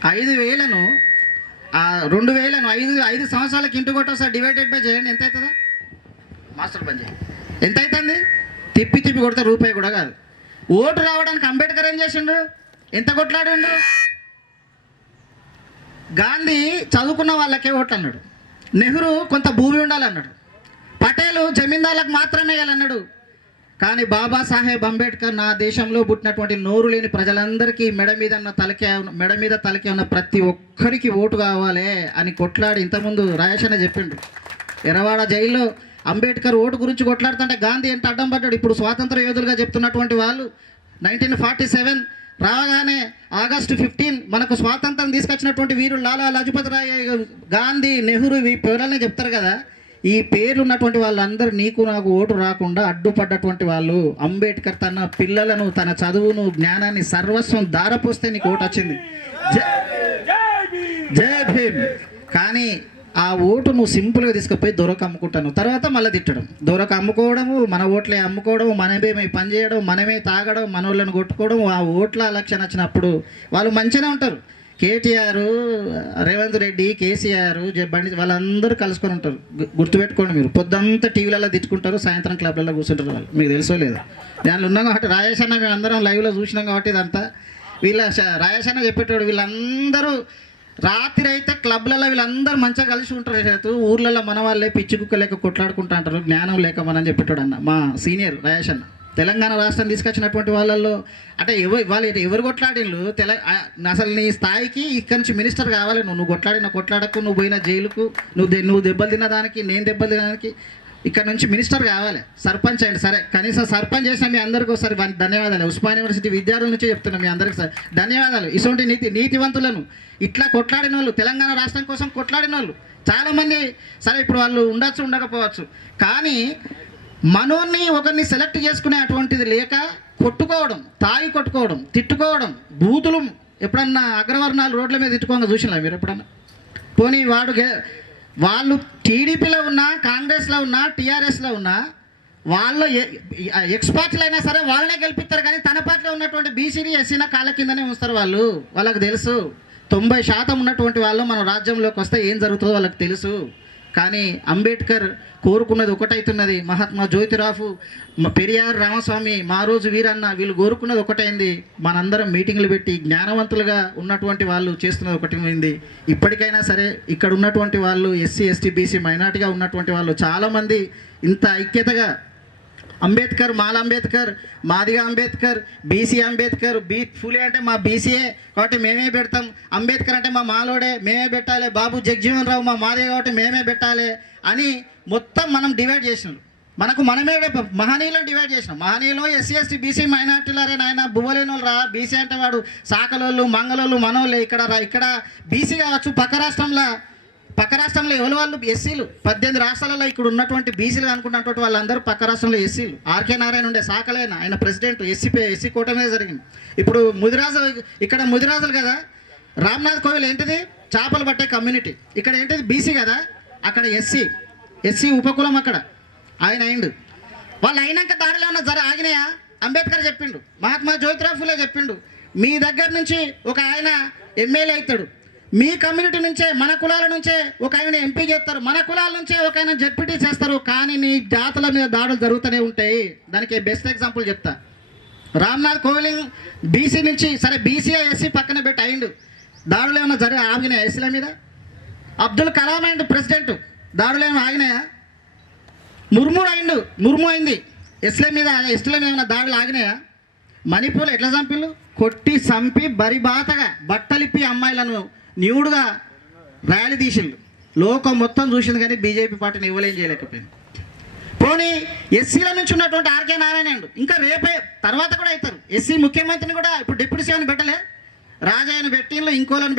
5000ను 2000ను 5 సంవత్సరాలకి ఇంటి కొట్టొకసారి డివైడెడ్ బై చేయండి, ఎంత అవుతుందా? మాస్టర్ పని చేయండి, ఎంత అవుతుంది? తిప్పి కొడితే రూపాయి కూడా కాదు. ఓటు రావడానికి అంబేద్కర్ ఏం చేసిండు? ఎంత కొట్లాడిండు? గాంధీ చదువుకున్న వాళ్ళకే ఓట్లు అన్నాడు, నెహ్రూ కొంత భూమి ఉండాలన్నాడు, పటేలు జమీందార్లకు మాత్రమే వేయాలన్నాడు. కానీ బాబాసాహెబ్ అంబేద్కర్ నా దేశంలో పుట్టినటువంటి నోరు లేని ప్రజలందరికీ మెడ మీద తలకే ఉన్న ప్రతి ఒక్కరికి ఓటు కావాలి అని కొట్లాడి, ఇంతకుముందు రాయసన్న చెప్పిండు, ఎర్రవాడ జైల్లో అంబేద్కర్ ఓటు గురించి కొట్లాడుతుంటే గాంధీ ఎంత అడ్డం పడ్డాడు. ఇప్పుడు స్వాతంత్ర యోధులుగా చెప్తున్నటువంటి వాళ్ళు 1947 రాగానే ఆగస్టు 15 మనకు స్వాతంత్రం తీసుకొచ్చినటువంటి వీరులు లాలా లజపతి రాయ్, గాంధీ, నెహ్రూ, ఈ పేర్లనే చెప్తారు కదా. ఈ పేర్లు ఉన్నటువంటి వాళ్ళందరూ నీకు నాకు ఓటు రాకుండా అడ్డుపడ్డటువంటి వాళ్ళు. అంబేద్కర్ తన పిల్లలను, తన చదువును, జ్ఞానాన్ని సర్వస్వం దారపోస్తే నీకు ఓటు వచ్చింది. జై భీమ్. కానీ ఆ ఓటు నువ్వు సింపుల్గా తీసుకుపోయి దొరక అమ్ముకుంటాను, తర్వాత మళ్ళీ తిట్టడం, దొరక అమ్ముకోవడము, మన ఓట్లే అమ్ముకోవడము, మనమే పని చేయడం, మనమే తాగడం, మన వాళ్ళని కొట్టుకోవడం. ఆ ఓట్ల ఎలక్షన్ వచ్చినప్పుడు వాళ్ళు మంచిగానే ఉంటారు. కేటీఆర్, రేవంత్ రెడ్డి, కేసీఆర్, బండి వాళ్ళందరూ కలుసుకొని ఉంటారు. గుర్తుపెట్టుకోండి, మీరు పొద్దంతా టీవీలలో తిట్టుకుంటారు, సాయంత్రం క్లబ్లలో కూర్చుంటారు. వాళ్ళు మీకు తెలుసో లేదు, దానిలో ఉన్నాం కాబట్టి. రాజేష్ అన్న మేము అందరం లైవ్లో చూసినాం కాబట్టి ఇదంతా. రాజేష్ అన్న చెప్పేటోడు, వీళ్ళందరూ రాత్రి అయితే క్లబ్లలో వీళ్ళందరూ మంచిగా కలిసి ఉంటారు. ఊర్లలో మన వాళ్ళే పిచ్చి కుక్క లేక కొట్లాడుకుంటా అంటారు, జ్ఞానం లేక మనం చెప్పేటోడు అన్న మా సీనియర్ రాజేష్ అన్న. తెలంగాణ రాష్ట్రం తీసుకొచ్చినటువంటి వాళ్ళల్లో అంటే ఎవరు కొట్లాడిళ్ళు? అసలు నీ స్థాయికి ఇక్కడి నుంచి మినిస్టర్ కావాలి. నువ్వు కొట్లాడకు, నువ్వు పోయిన జైలుకు, నువ్వు దెబ్బలు తినడానికి, నేను దెబ్బలు తినడానికి ఇక్కడ నుంచి మినిస్టర్ కావాలి. సర్పంచ్ అయ్యండి, సరే కనీసం సర్పంచ్ చేసిన మీ అందరికీ ఒకసారి ధన్యవాదాలు. ఉస్మాన్ యూనివర్సిటీ విద్యార్థుల నుంచి చెప్తున్నాం మీ అందరికీ సార్ ధన్యవాదాలు. ఇటువంటి నీతివంతులను, ఇట్లా కొట్లాడిన వాళ్ళు, తెలంగాణ రాష్ట్రం కోసం కొట్లాడిన వాళ్ళు చాలామంది. సరే, ఇప్పుడు వాళ్ళు ఉండొచ్చు, ఉండకపోవచ్చు, కానీ మనోన్ని ఒకరిని సెలెక్ట్ చేసుకునే అటువంటిది లేక కొట్టుకోవడం, తాగి కొట్టుకోవడం, తిట్టుకోవడం, బూతులు. ఎప్పుడన్నా అగ్రవర్ణాలు రోడ్ల మీద తిట్టుకోగా చూసినా మీరు ఎప్పుడన్నా? పోనీ వాళ్ళు టీడీపీలో ఉన్నా, కాంగ్రెస్లో ఉన్నా, టీఆర్ఎస్లో ఉన్నా, వాళ్ళు ఎక్స్పర్ట్లు అయినా సరే వాళ్ళనే గెలిపిస్తారు. కానీ తన పార్టీలో ఉన్నటువంటి బీసీని, ఎస్సీని కాళ్ళ కిందనే ఉంచుతారు వాళ్ళు. వాళ్ళకి తెలుసు 90% ఉన్నటువంటి వాళ్ళు మన రాజ్యంలోకి వస్తే ఏం జరుగుతుందో వాళ్ళకి తెలుసు. కానీ అంబేద్కర్ కోరుకున్నది ఒకటైతున్నది. మహాత్మా జ్యోతిరావు, పెరియార్ రామస్వామి, మా రోజు వీరన్న, వీళ్ళు కోరుకున్నది ఒకటైంది. మనందరం మీటింగ్లు పెట్టి జ్ఞానవంతులుగా ఉన్నటువంటి వాళ్ళు చేస్తున్నది ఒకటి. ఇప్పటికైనా సరే ఇక్కడ ఉన్నటువంటి వాళ్ళు ఎస్సీ, ఎస్టీ, బీసీ, మైనార్టీగా ఉన్నటువంటి వాళ్ళు చాలామంది ఇంత ఐక్యతగా అంబేద్కర్, మాల అంబేద్కర్, మాదిగా అంబేద్కర్, బీసీ అంబేద్కర్, ఫులే అంటే మా బీసీఏ కాబట్టి మేమే పెడతాం, అంబేద్కర్ అంటే మా మాలోడే మేమే పెట్టాలి, బాబు జగజీవన్ రావు మా మాదిగా కాబట్టి మేమే పెట్టాలి అని మొత్తం మనం డివైడ్ చేసినాం. మనమే మహనీయులను డివైడ్ చేసినాం. మహనీయులు ఎస్సీ ఎస్టీ బీసీ మైనార్టీలరే నాయన బువ్వలేని వాళ్ళు రా. బీసీ అంటే వాడు సాకలోళ్ళు మంగళోళ్ళు మనోళ్ళే. ఇక్కడ బీసీ కావచ్చు, పక్క రాష్ట్రంలో ఎవరి వాళ్ళు ఎస్సీలు 18 రాష్ట్రాలలో ఇక్కడ ఉన్నటువంటి బీసీలు అనుకున్నటువంటి వాళ్ళందరూ పక్క రాష్ట్రంలో ఎస్సీలు. ఆర్కే నారాయణ ఉండే సాకలేన ఆయన ప్రెసిడెంట్ ఎస్సీ కోట మీద జరిగింది. ఇప్పుడు ముదిరాజులు కదా, రామ్నాథ్ కోవిల్ ఏంటిది చేపలు పట్టే కమ్యూనిటీ, ఇక్కడ ఏంటిది బీసీ కదా, అక్కడ ఎస్సీ ఉపకులం అక్కడ ఆయన అయిండు. వాళ్ళు అయినాక దారిలో ఉన్న ఆగినాయా? అంబేద్కర్ చెప్పిండు, మహాత్మా జ్యోతిరావు ఫులే చెప్పిండు, మీ దగ్గర నుంచి ఒక ఆయన ఎమ్మెల్యే అవుతాడు, మీ కమ్యూనిటీ నుంచే మన కులాల నుంచే ఒక ఆయన ఎంపీ చేస్తారు, మన కులాల నుంచే ఒక ఆయన జడ్పీటీ చేస్తారు, కానీ నీ జాతుల మీద దాడులు జరుగుతూనే ఉంటాయి. దానికి బెస్ట్ ఎగ్జాంపుల్ చెప్తా. రామ్నాథ్ కోవిలింగ్ బీసీ నుంచి సరే బీసీ ఎస్సీ పక్కన పెట్టి అయిండు, దాడులు ఏమైనా ఆగినాయా ఎస్సీల మీద? అబ్దుల్ కలాం అయిండు ప్రెసిడెంట్, దాడులు ఏమైనా ఆగినాయా? ముర్ము అయింది ఎస్టీల మీద ఏమైనా దాడులు ఆగినాయా? మణిపూర్లో ఎట్లా చంపిళ్ళు? కొట్టి చంపి బరిబాతగా బట్టలిప్పి అమ్మాయిలను న్యూడ్గా ర్యాలీ తీసిళ్ళు. లోకం మొత్తం చూసింది కానీ బీజేపీ పార్టీని ఇవ్వలేం చేయలేకపోయింది. పోనీ ఎస్సీల నుంచి ఉన్నటువంటి ఆర్కే నారాయణ ఇంకా రేపే తర్వాత కూడా అవుతారు. ఎస్సీ ముఖ్యమంత్రిని కూడా ఇప్పుడు డిప్యూటీ సీఎం పెట్టలే, రాజాయన పెట్టిళ్ళు, ఇంకోలను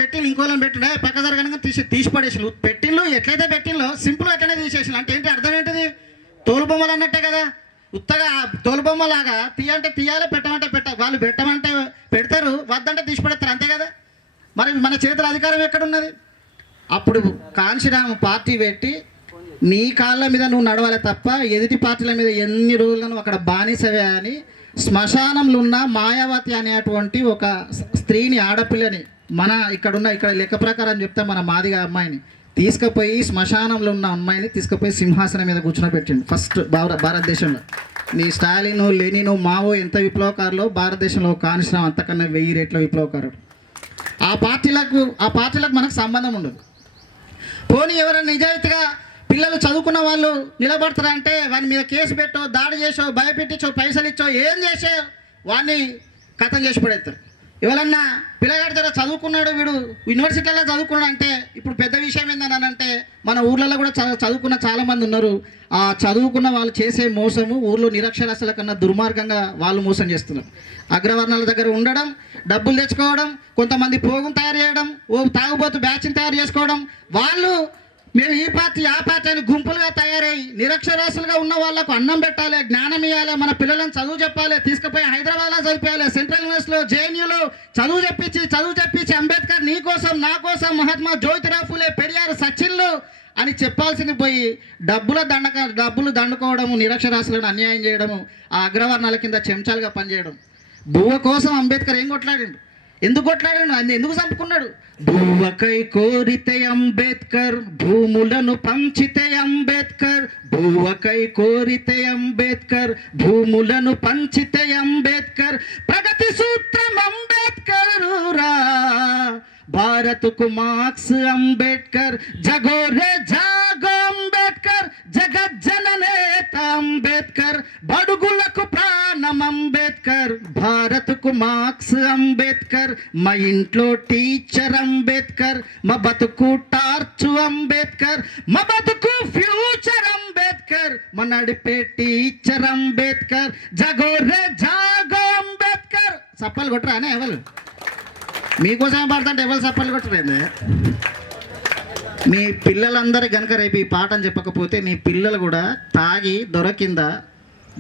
పెట్టిండే పక్క జరగనగా తీసి పడేసిళ్ళు. పెట్టిళ్ళు ఎట్లయితే పెట్టిల్లో సింపుల్ అట్లనే తీసేసిళ్ళు. అంటే ఏంటి అర్థం ఏంటిది? తోలుబొమ్మలు అన్నట్టే కదా, ఉత్తగా తోలుబొమ్మలాగా తీయంటే తీయాలి, పెట్టమంటే వాళ్ళు పెట్టమంటే పెడతారు, వద్దంటే తీసి పెడతారు, అంతే కదా. మరి మన చేతుల అధికారం ఎక్కడున్నది? అప్పుడు కాంశీరామ్ పార్టీ పెట్టి నీ కాళ్ళ మీద నువ్వు నడవాలి తప్ప ఎదుటి పార్టీల మీద ఎన్ని రోజులను అక్కడ బానిసవే అని శ్మశానంలో ఉన్న మాయావతి అనేటువంటి ఒక స్త్రీని, ఆడపిల్లని, ఇక్కడ లెక్క ప్రకారం చెప్తే మన మాదిగా అమ్మాయిని తీసుకుపోయి శ్మశానంలో ఉన్న అమ్మాయిని తీసుకుపోయి సింహాసనం మీద కూర్చోబెట్టిండు ఫస్ట్ భారతదేశంలో. నీ స్టాలిన్, లెనిన్, మావో ఎంత విప్లవకారులో భారతదేశంలో కాంశీరామ్ అంతకన్నా 1000 రెట్ల విప్లవకారుడు. ఆ పార్టీలకు మనకు సంబంధం ఉండదు. పోనీ ఎవరైనా నిజాయితీగా పిల్లలు చదువుకున్న వాళ్ళు నిలబడతారంటే వాని మీద కేసు పెట్టో, దాడి చేసో, భయపెట్టించో, పైసలు ఇచ్చో, ఏం చేసో వాడిని కథం చేసి పడేస్తారు. ఎవరన్నా పిల్లగాడు జర చదువుకున్నాడు, వీడు యూనివర్సిటీలో చదువుకున్నాడు అంటే ఇప్పుడు పెద్ద విషయం ఏందని అంటే మన ఊర్లలో కూడా చదువుకున్న చాలామంది ఉన్నారు. ఆ చదువుకున్న వాళ్ళు చేసే మోసము ఊర్లో నిరక్షరాస్యుల కన్నా దుర్మార్గంగా వాళ్ళు మోసం చేస్తున్నారు. అగ్రవర్ణాల దగ్గర ఉండడం, డబ్బులు తెచ్చుకోవడం, కొంతమంది పోగును తయారు చేయడం, తాగుబోతు బ్యాచ్ని తయారు చేసుకోవడం, వాళ్ళు మేము ఈ పార్టీ ఆ పార్టీ అని గుంపులుగా తయారై నిరక్షరాస్యులుగా ఉన్న వాళ్ళకు అన్నం పెట్టాలి, జ్ఞానం ఇవ్వాలి, మన పిల్లలను చదువు చెప్పాలి, తీసుకుపోయి హైదరాబాద్లో చదివించాలి, సెంట్రల్ యూనివర్సిటీలో జేఎన్యూలో చదువు చెప్పించి అంబేద్కర్ నీ కోసం నా కోసం, మహాత్మా జ్యోతిరావు ఫులే, పెరియార్, సచిన్లు అని చెప్పాల్సింది పోయి డబ్బులు దండుకోవడము, నిరక్షరాస్యులను అన్యాయం చేయడము, ఆ అగ్రవర్ణాల కింద చెంచాలుగా పనిచేయడం. బువ్వ కోసం అంబేద్కర్ ఏం కొట్లాడిండు? ఎందుకు కొట్లాడాడు? ఆయన ఎందుకు చంపుకున్నాడు? భూవకై కోరితే అంబేద్కర్, భూములను పంచితే అంబేద్కర్, భూవకై కోరితే అంబేద్కర్, భూములను పంచితే అంబేద్కర్, ప్రగతి సూత్రం అంబేద్కర్ రా, భారత్కు మార్క్స్ అంబేద్కర్, జగో రే జాగో అంబేద్కర్, జగజ్జననేత అంబేద్కర్, బడుగులకు ప్రాణం అంబేద్కర్, భారత్కు మార్క్స్ అంబేద్కర్, మా ఇంట్లో టీచర్ అంబేద్కర్, మా బతుకు టార్చ్ అంబేద్కర్, మా బతుకు ఫ్యూచర్ అంబేద్కర్, మా నడిపే టీచర్ అంబేద్కర్, జగో రే జాగో అంబేద్కర్. సప్పలు కొట్టరా అనే ఎవరు? మీకోసం పాడుతుంటే ఎవరు సప్పలు కొట్టలేదు? మీ పిల్లలందరూ కనుక రేపు ఈ పాటను చెప్పకపోతే నీ పిల్లలు కూడా తాగి దొరకింద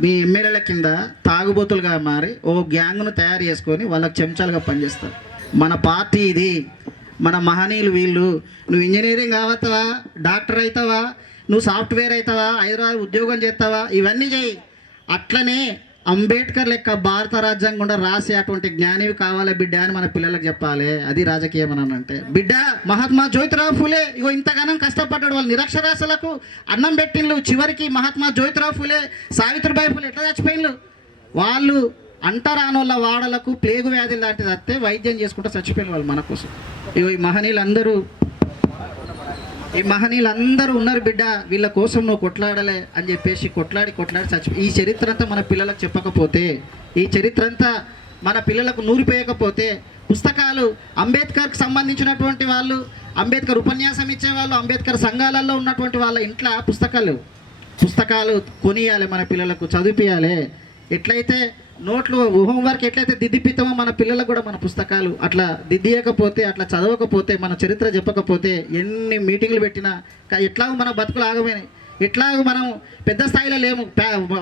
మీ ఎమ్మెల్యేల కింద తాగుబోతులుగా మారి ఓ గ్యాంగ్ను తయారు చేసుకొని వాళ్ళకి చెంచాలుగా పనిచేస్తారు. మన పార్టీ ఇది, మన మహనీయులు వీళ్ళు. నువ్వు ఇంజనీరింగ్ అవుతావా, డాక్టర్ అవుతావా, నువ్వు సాఫ్ట్వేర్ అవుతావా, హైదరాబాద్ ఉద్యోగం చేస్తావా, ఇవన్నీ చేయి. అట్లనే అంబేద్కర్ లెక్క భారత రాజ్యాంగం కూడా రాసే అటువంటి జ్ఞానివి కావాలి బిడ్డ అని మన పిల్లలకు చెప్పాలి. అది రాజకీయం అని అంటే. బిడ్డ మహాత్మా జ్యోతిరావు ఫులే ఇగో ఇంతగానం కష్టపడ్డాడు, వాళ్ళు నిరక్షరాస్యులకు అన్నం పెట్టిండ్లు, చివరికి మహాత్మా జ్యోతిరావు ఫులే, సావిత్రిబాయి ఫులే ఎట్లా చచ్చిపోయిండ్లు? వాళ్ళు అంటరానోళ్ళ వాడలకు ప్లేగు వ్యాధి లాంటిది వస్తే వైద్యం చేసుకుంటూ చచ్చిపోయిన వాళ్ళు మన కోసం. ఇగో ఈ మహనీయులందరూ ఈ మహనీయులందరూ ఉన్నారు బిడ్డ, వీళ్ళ కోసం నువ్వు కొట్లాడలే అని చెప్పేసి కొట్లాడి చచ్చిపో. ఈ చరిత్ర అంతా మన పిల్లలకు చెప్పకపోతే, ఈ చరిత్ర అంతా మన పిల్లలకు నూరిపోయకపోతే, పుస్తకాలు అంబేద్కర్కి సంబంధించినటువంటి వాళ్ళు, అంబేద్కర్ ఉపన్యాసం ఇచ్చేవాళ్ళు, అంబేద్కర్ సంఘాలలో ఉన్నటువంటి వాళ్ళ ఇంట్లో పుస్తకాలు కొనియాలి, మన పిల్లలకు చదివిపియాలి. ఎట్లయితే నోట్లు హోంవర్క్ ఎట్లయితే దిద్దిపిస్తామో మన పిల్లలకు కూడా మన పుస్తకాలు అట్లా దిద్దియకపోతే, అట్లా చదవకపోతే, మన చరిత్ర చెప్పకపోతే ఎన్ని మీటింగ్లు పెట్టినా ఎట్లాగో మన బతుకులు ఆగమైనాయి. ఎట్లాగో మనం పెద్ద స్థాయిలో లేము,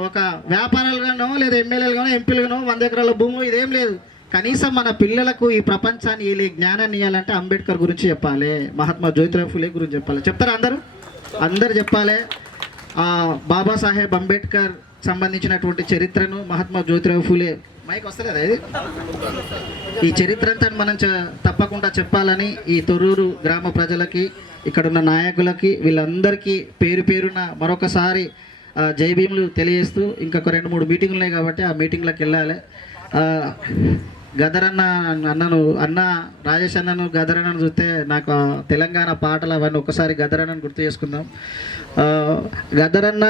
ఒక వ్యాపారాలుగానో లేదా ఎమ్మెల్యేలుగానో ఎంపీలుగానో 100 ఎకరాల భూమి ఇదేం లేదు. కనీసం మన పిల్లలకు ఈ ప్రపంచాన్ని ఈ జ్ఞానాన్ని ఇవ్వాలంటే అంబేద్కర్ గురించి చెప్పాలి, మహాత్మా జ్యోతిరావు ఫులే గురించి చెప్పాలి. చెప్తారా అందరూ చెప్పాలి. బాబాసాహెబ్ అంబేద్కర్ సంబంధించినటువంటి చరిత్రను, మహాత్మా జ్యోతిరావు ఫులే, మైక్ వస్తలేదా ఇది, ఈ చరిత్ర అంతా మనం తప్పకుండా చెప్పాలని ఈ తొర్రూరు గ్రామ ప్రజలకి, ఇక్కడున్న నాయకులకి, వీళ్ళందరికీ పేరు పేరున మరొకసారి జై భీములు తెలియజేస్తూ, ఇంకొక 2-3 మీటింగులు ఉన్నాయి కాబట్టి ఆ మీటింగ్లకు వెళ్ళాలి. గదరన్న అన్న రాజేష్ అన్నను గదరన్నను చూస్తే నాకు తెలంగాణ పాటలు అవన్నీ ఒకసారి గదరన్నను గుర్తు చేసుకుందాం. గదరన్న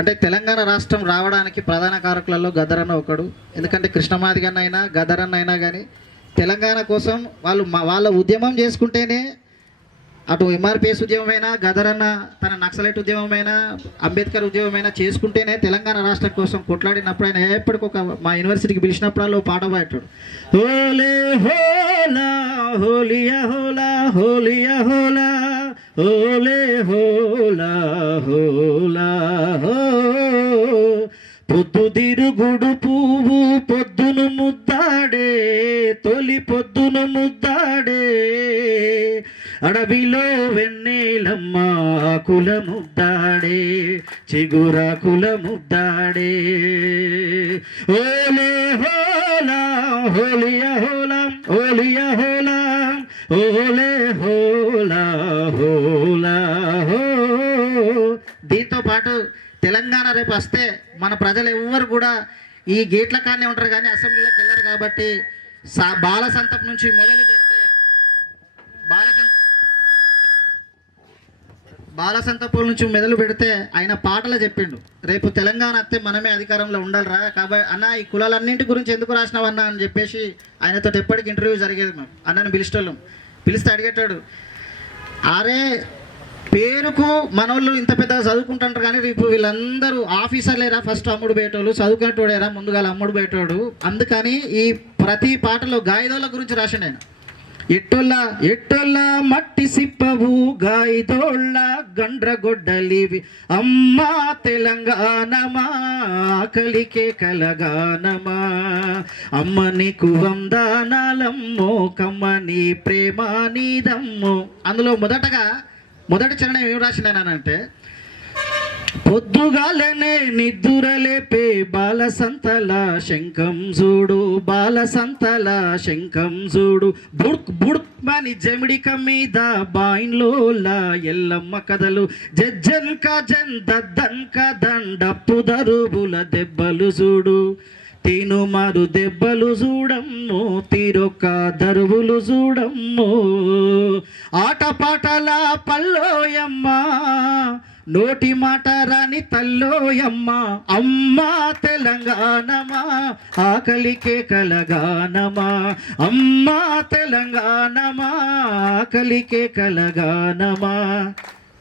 అంటే తెలంగాణ రాష్ట్రం రావడానికి ప్రధాన కారకులలో గదరన్న ఒకడు. ఎందుకంటే కృష్ణమాదిగన్న అయినా గదరన్న అయినా కానీ తెలంగాణ కోసం వాళ్ళ ఉద్యమం చేసుకుంటేనే, అటు ఎంఆర్పిఎస్ ఉద్యమమైనా, గదరన్న తన నక్సలైట్ ఉద్యమమైనా, అంబేద్కర్ ఉద్యమమైనా చేసుకుంటేనే తెలంగాణ రాష్ట్రం కోసం కొట్లాడినప్పుడు ఆయన ఎప్పటికొక మా యూనివర్సిటీకి పిలిచినప్పుడు పాట పాడాడు. హోలే హోలా హోలియా హోలా హోలియా హోలా హోలే హోలా హోలా హో, పొద్దుదిరుగుడు పువ్వు పొద్దును ముద్దాడే, తొలి పొద్దును ముద్దాడే, అడవిలో వెన్నెలమ్మ కుల ముద్దాడే, చిగుర కుల ముద్దాడే. ఓలే హోలా హోలియా హోలా హోలియా హోలా ఓలే హోలా హోలా హో. దీంతో పాటు తెలంగాణ రేపు వస్తే మన ప్రజలు ఎవ్వరు కూడా ఈ గేట్ల కానే ఉంటారు కానీ అసెంబ్లీలోకి వెళ్ళరు. కాబట్టి బాల సంతప్ నుంచి మొదలు పెడితే బాల సంతపుల నుంచి మొదలు పెడితే ఆయన పాటలు చెప్పిండు, రేపు తెలంగాణ వస్తే మనమే అధికారంలో ఉండాలిరా, కాబట్టి అన్న ఈ కులాలన్నింటి గురించి ఎందుకు రాసినావన్నా అని చెప్పేసి ఆయనతో ఎప్పటికి ఇంటర్వ్యూ జరిగేది. మేము అన్నను పిలిస్తే అడిగేటాడు, అరే పేరుకు మనోళ్ళు ఇంత పెద్దగా చదువుకుంటుంటారు కానీ రేపు వీళ్ళందరూ ఆఫీసర్లేరా, ఫస్ట్ అమ్ముడు బయటోళ్ళు, చదువుకునేటోడేరా ముందుగా అమ్ముడు బయటోడు. అందుకని ఈ ప్రతి పాటలో గాయదోళ్ళ గురించి రాసిండు ఆయన. ఎట్టొల్ల మట్టి సిప్పవు గాయదోళ్ళ గండ్రగొడ్డలివి, అమ్మా తెలంగాణమా ఆకలికే కలగానమా, అమ్మ నీకు వందనాలమ్మో కమ్మని ప్రేమ నీదమ్మో. అందులో మొదటి చరణం ఏం రాసినానంటే, పొద్దుగాలనే నిద్దురలేపే బాలసంతల శంఖం చూడు, బాలసంతల శంఖం చూడు, బుడుక్ బుడుక్ మని జమిడిక మీద బాయిన్లోల ఎల్లమ్మ కథలు, జజ్జన్క జన్ దద్దన్క దండప్పు దరుబుల దెబ్బలు చూడు, తినుమారు దెబ్బలు చూడమ్ము, తీరొక్క దరువులు చూడమ్ము, ఆటపాటల పల్లోయమ్మ నోటి మాట రాని తల్లోయమ్మ, అమ్మా తెలంగాణమా ఆకలికే కలగానమా, అమ్మా తెలంగాణమా ఆకలికే కలగానమా.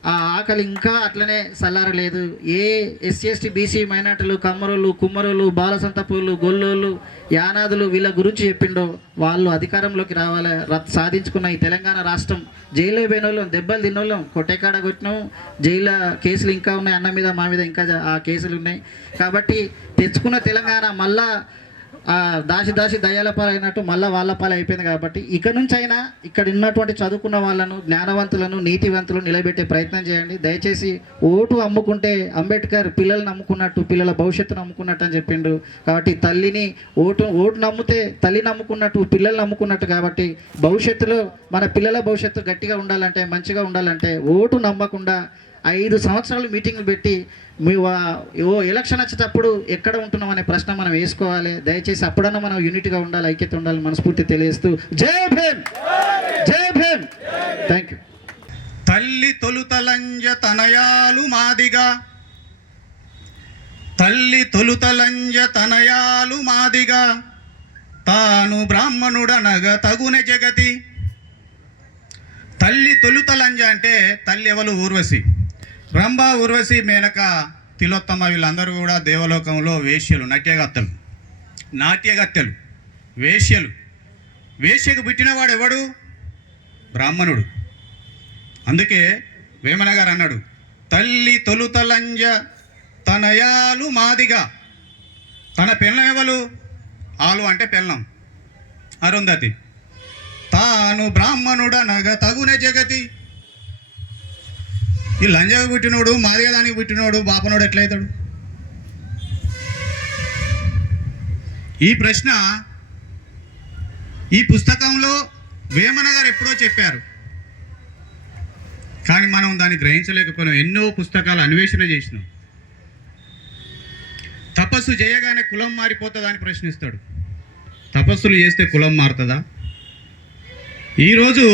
ఆ ఆకలి ఇంకా అట్లనే సల్లారలేదు. ఏ ఎస్సీ ఎస్టీ బీసీ మైనార్టీలు, కమ్మరోళ్ళు, కుమ్మరోళ్ళు, బాలసంతపులు, గొల్లోళ్ళు, యానాదులు వీళ్ళ గురించి చెప్పిండో వాళ్ళు అధికారంలోకి రావాలి. సాధించుకున్న ఈ తెలంగాణ రాష్ట్రం జైల్లో పోయిన వాళ్ళం, దెబ్బలు తిన్నోళ్ళం, కొట్టేకాడ కొట్టినాం, జైల్లో కేసులు ఇంకా ఉన్నాయి, అన్న మీద మా మీద ఇంకా ఆ కేసులు ఉన్నాయి. కాబట్టి తెచ్చుకున్న తెలంగాణ మళ్ళా దాసి దయ్యాల పాలు అయినట్టు మళ్ళీ వాళ్ళ పాలు అయిపోయింది. కాబట్టి ఇక నుంచి అయినా ఇక్కడ ఉన్నటువంటి చదువుకున్న వాళ్ళను, జ్ఞానవంతులను, నీతివంతులను నిలబెట్టే ప్రయత్నం చేయండి. దయచేసి ఓటు అమ్ముకుంటే అంబేద్కర్ పిల్లల్ని అమ్ముకున్నట్టు, పిల్లల భవిష్యత్తును అమ్ముకున్నట్టు అని చెప్పిండు. కాబట్టి తల్లిని ఓటు నమ్మితే తల్లిని నమ్ముకున్నట్టు, పిల్లల్ని నమ్ముకున్నట్టు. కాబట్టి భవిష్యత్తులో మన పిల్లల భవిష్యత్తు గట్టిగా ఉండాలంటే, మంచిగా ఉండాలంటే ఓటు నమ్మకుండా 5 సంవత్సరాలు మీటింగ్లు పెట్టి ఎలక్షన్ వచ్చేటప్పుడు ఎక్కడ ఉంటున్నాం అనే ప్రశ్న మనం వేసుకోవాలి. దయచేసి అప్పుడన్నా మనం యూనిట్గా ఉండాలి, ఐక్యత ఉండాలి, మనస్ఫూర్తి తెలియజేస్తూ జై భీమ్, జై భీమ్. Thank you. తల్లి తొలుతలంజ తనయాలు మాదిగా, తల్లి తొలుతలంజ తనయాలు మాదిగా, తాను బ్రాహ్మణుడనగ తగునె జగతి. తల్లి తొలుతలంజ అంటే తల్లి ఎవరు? ఊర్వశి. రంభ, ఊర్వశి, మేనక, తిలోత్తమ వీళ్ళందరూ కూడా దేవలోకంలో వేశ్యలు, నాట్యగత్తెలు, వేశ్యలు. వేశ్యకు పుట్టినవాడు ఎవడు? బ్రాహ్మణుడు. అందుకే వేమన గారు అన్నాడు, తల్లి తొలుతలంజ తనయాలు మాదిగా. తన పెళ్ళం ఎవరు? ఆలు అంటే పెళ్ళం, అరుంధతి. తాను బ్రాహ్మణుడనగ తగునే జగతి. ఈ లంజకు పుట్టినోడు, మాదిగా దానికి పుట్టినోడు బాపనోడు ఎట్లయితాడు? ఈ ప్రశ్న ఈ పుస్తకంలో వేమన గారు ఎప్పుడో చెప్పారు, కానీ మనం దాన్ని గ్రహించలేకపోయినాం. ఎన్నో పుస్తకాలు అన్వేషణ చేసినాం. తపస్సు చేయగానే కులం మారిపోతుందా అని ప్రశ్నిస్తాడు. తపస్సులు చేస్తే కులం మారుతుందా? ఈరోజు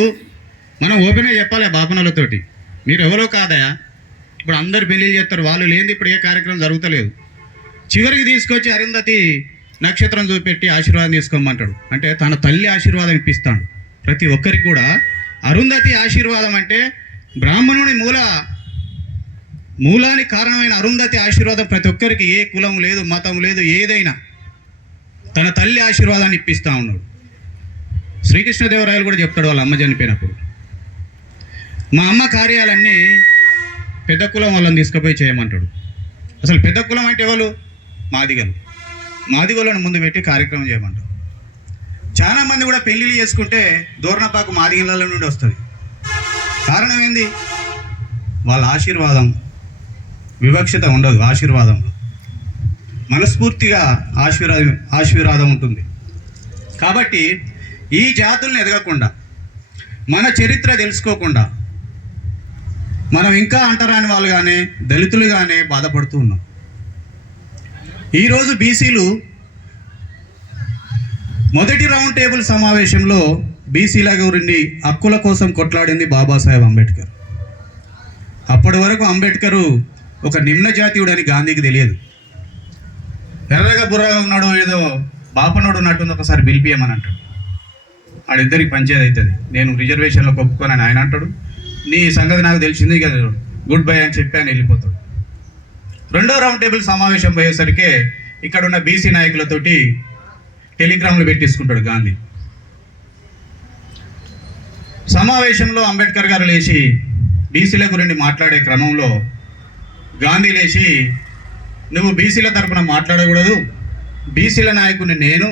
మనం ఓపెన్గా చెప్పాలి బాపనలతోటి, మీరు ఎవరో కాదయా. ఇప్పుడు అందరు పెళ్ళిళ్ళు చేస్తారు, వాళ్ళు లేనిది ఇప్పుడు ఏ కార్యక్రమం జరుగుతలేదు. చివరికి తీసుకొచ్చి అరుంధతి నక్షత్రం చూపెట్టి ఆశీర్వాదం తీసుకోమంటాడు. అంటే తన తల్లి ఆశీర్వాదం ఇప్పిస్తాడు ప్రతి ఒక్కరికి కూడా. అరుంధతి ఆశీర్వాదం అంటే బ్రాహ్మణుని మూలానికి కారణమైన అరుంధతి ఆశీర్వాదం ప్రతి ఒక్కరికి, ఏ కులం లేదు, మతం లేదు, ఏదైనా తన తల్లి ఆశీర్వాదాన్ని ఇప్పిస్తూ ఉన్నాడు. శ్రీకృష్ణదేవరాయలు కూడా చెప్తాడు వాళ్ళ అమ్మ చనిపోయినప్పుడు, మా అమ్మ కార్యాలన్నీ పెద్ద కులం వాళ్ళని తీసుకుపోయి చేయమంటాడు. అసలు పెద్ద కులం అంటే ఎవరు? మాదిగలను ముందు పెట్టి కార్యక్రమం చేయమంటారు. చాలామంది కూడా పెళ్ళిళ్ళు చేసుకుంటే దూర్ణపాకు మాదిగల నుండి వస్తుంది. కారణం ఏంది? వాళ్ళ ఆశీర్వాదం. వివక్షత ఉండదు ఆశీర్వాదంలో, మనస్ఫూర్తిగా ఆశీర్వాదం ఉంటుంది. కాబట్టి ఈ జాతుల్ని ఎదగకుండా, మన చరిత్ర తెలుసుకోకుండా మనం ఇంకా అంటరాని వాళ్ళుగానే, దళితులుగానే బాధపడుతూ ఉన్నాం. ఈరోజు బీసీలు మొదటి రౌండ్ టేబుల్ సమావేశంలో బీసీల గురించి హక్కుల కోసం కొట్లాడింది బాబాసాహెబ్ అంబేద్కర్. అప్పటి వరకు అంబేద్కరు ఒక నిమ్న జాతీయుడని గాంధీకి తెలియదు. ఎర్రగా బుర్రగా ఉన్నాడు, ఏదో బాపనోడు ఉన్నట్టుంది, ఒకసారి పిలిపియమని అంటాడు. ఆడిద్దరికి పంచేది అవుతుంది. నేను రిజర్వేషన్లో ఒప్పుకోనని ఆయన అంటాడు. నీ సంగతి నాకు తెలిసింది కదా, గుడ్ బై అని చెప్పి ఆయన వెళ్ళిపోతాడు. రెండో రౌండ్ టేబుల్ సమావేశం పోయేసరికి ఇక్కడున్న బీసీ నాయకులతోటి టెలిగ్రామ్లు పెట్టించుకుంటాడు గాంధీ. సమావేశంలో అంబేద్కర్ గారు లేచి బీసీల గురించి మాట్లాడే క్రమంలో గాంధీ లేచి, నువ్వు బీసీల తరఫున మాట్లాడకూడదు, బీసీల నాయకుని నేను,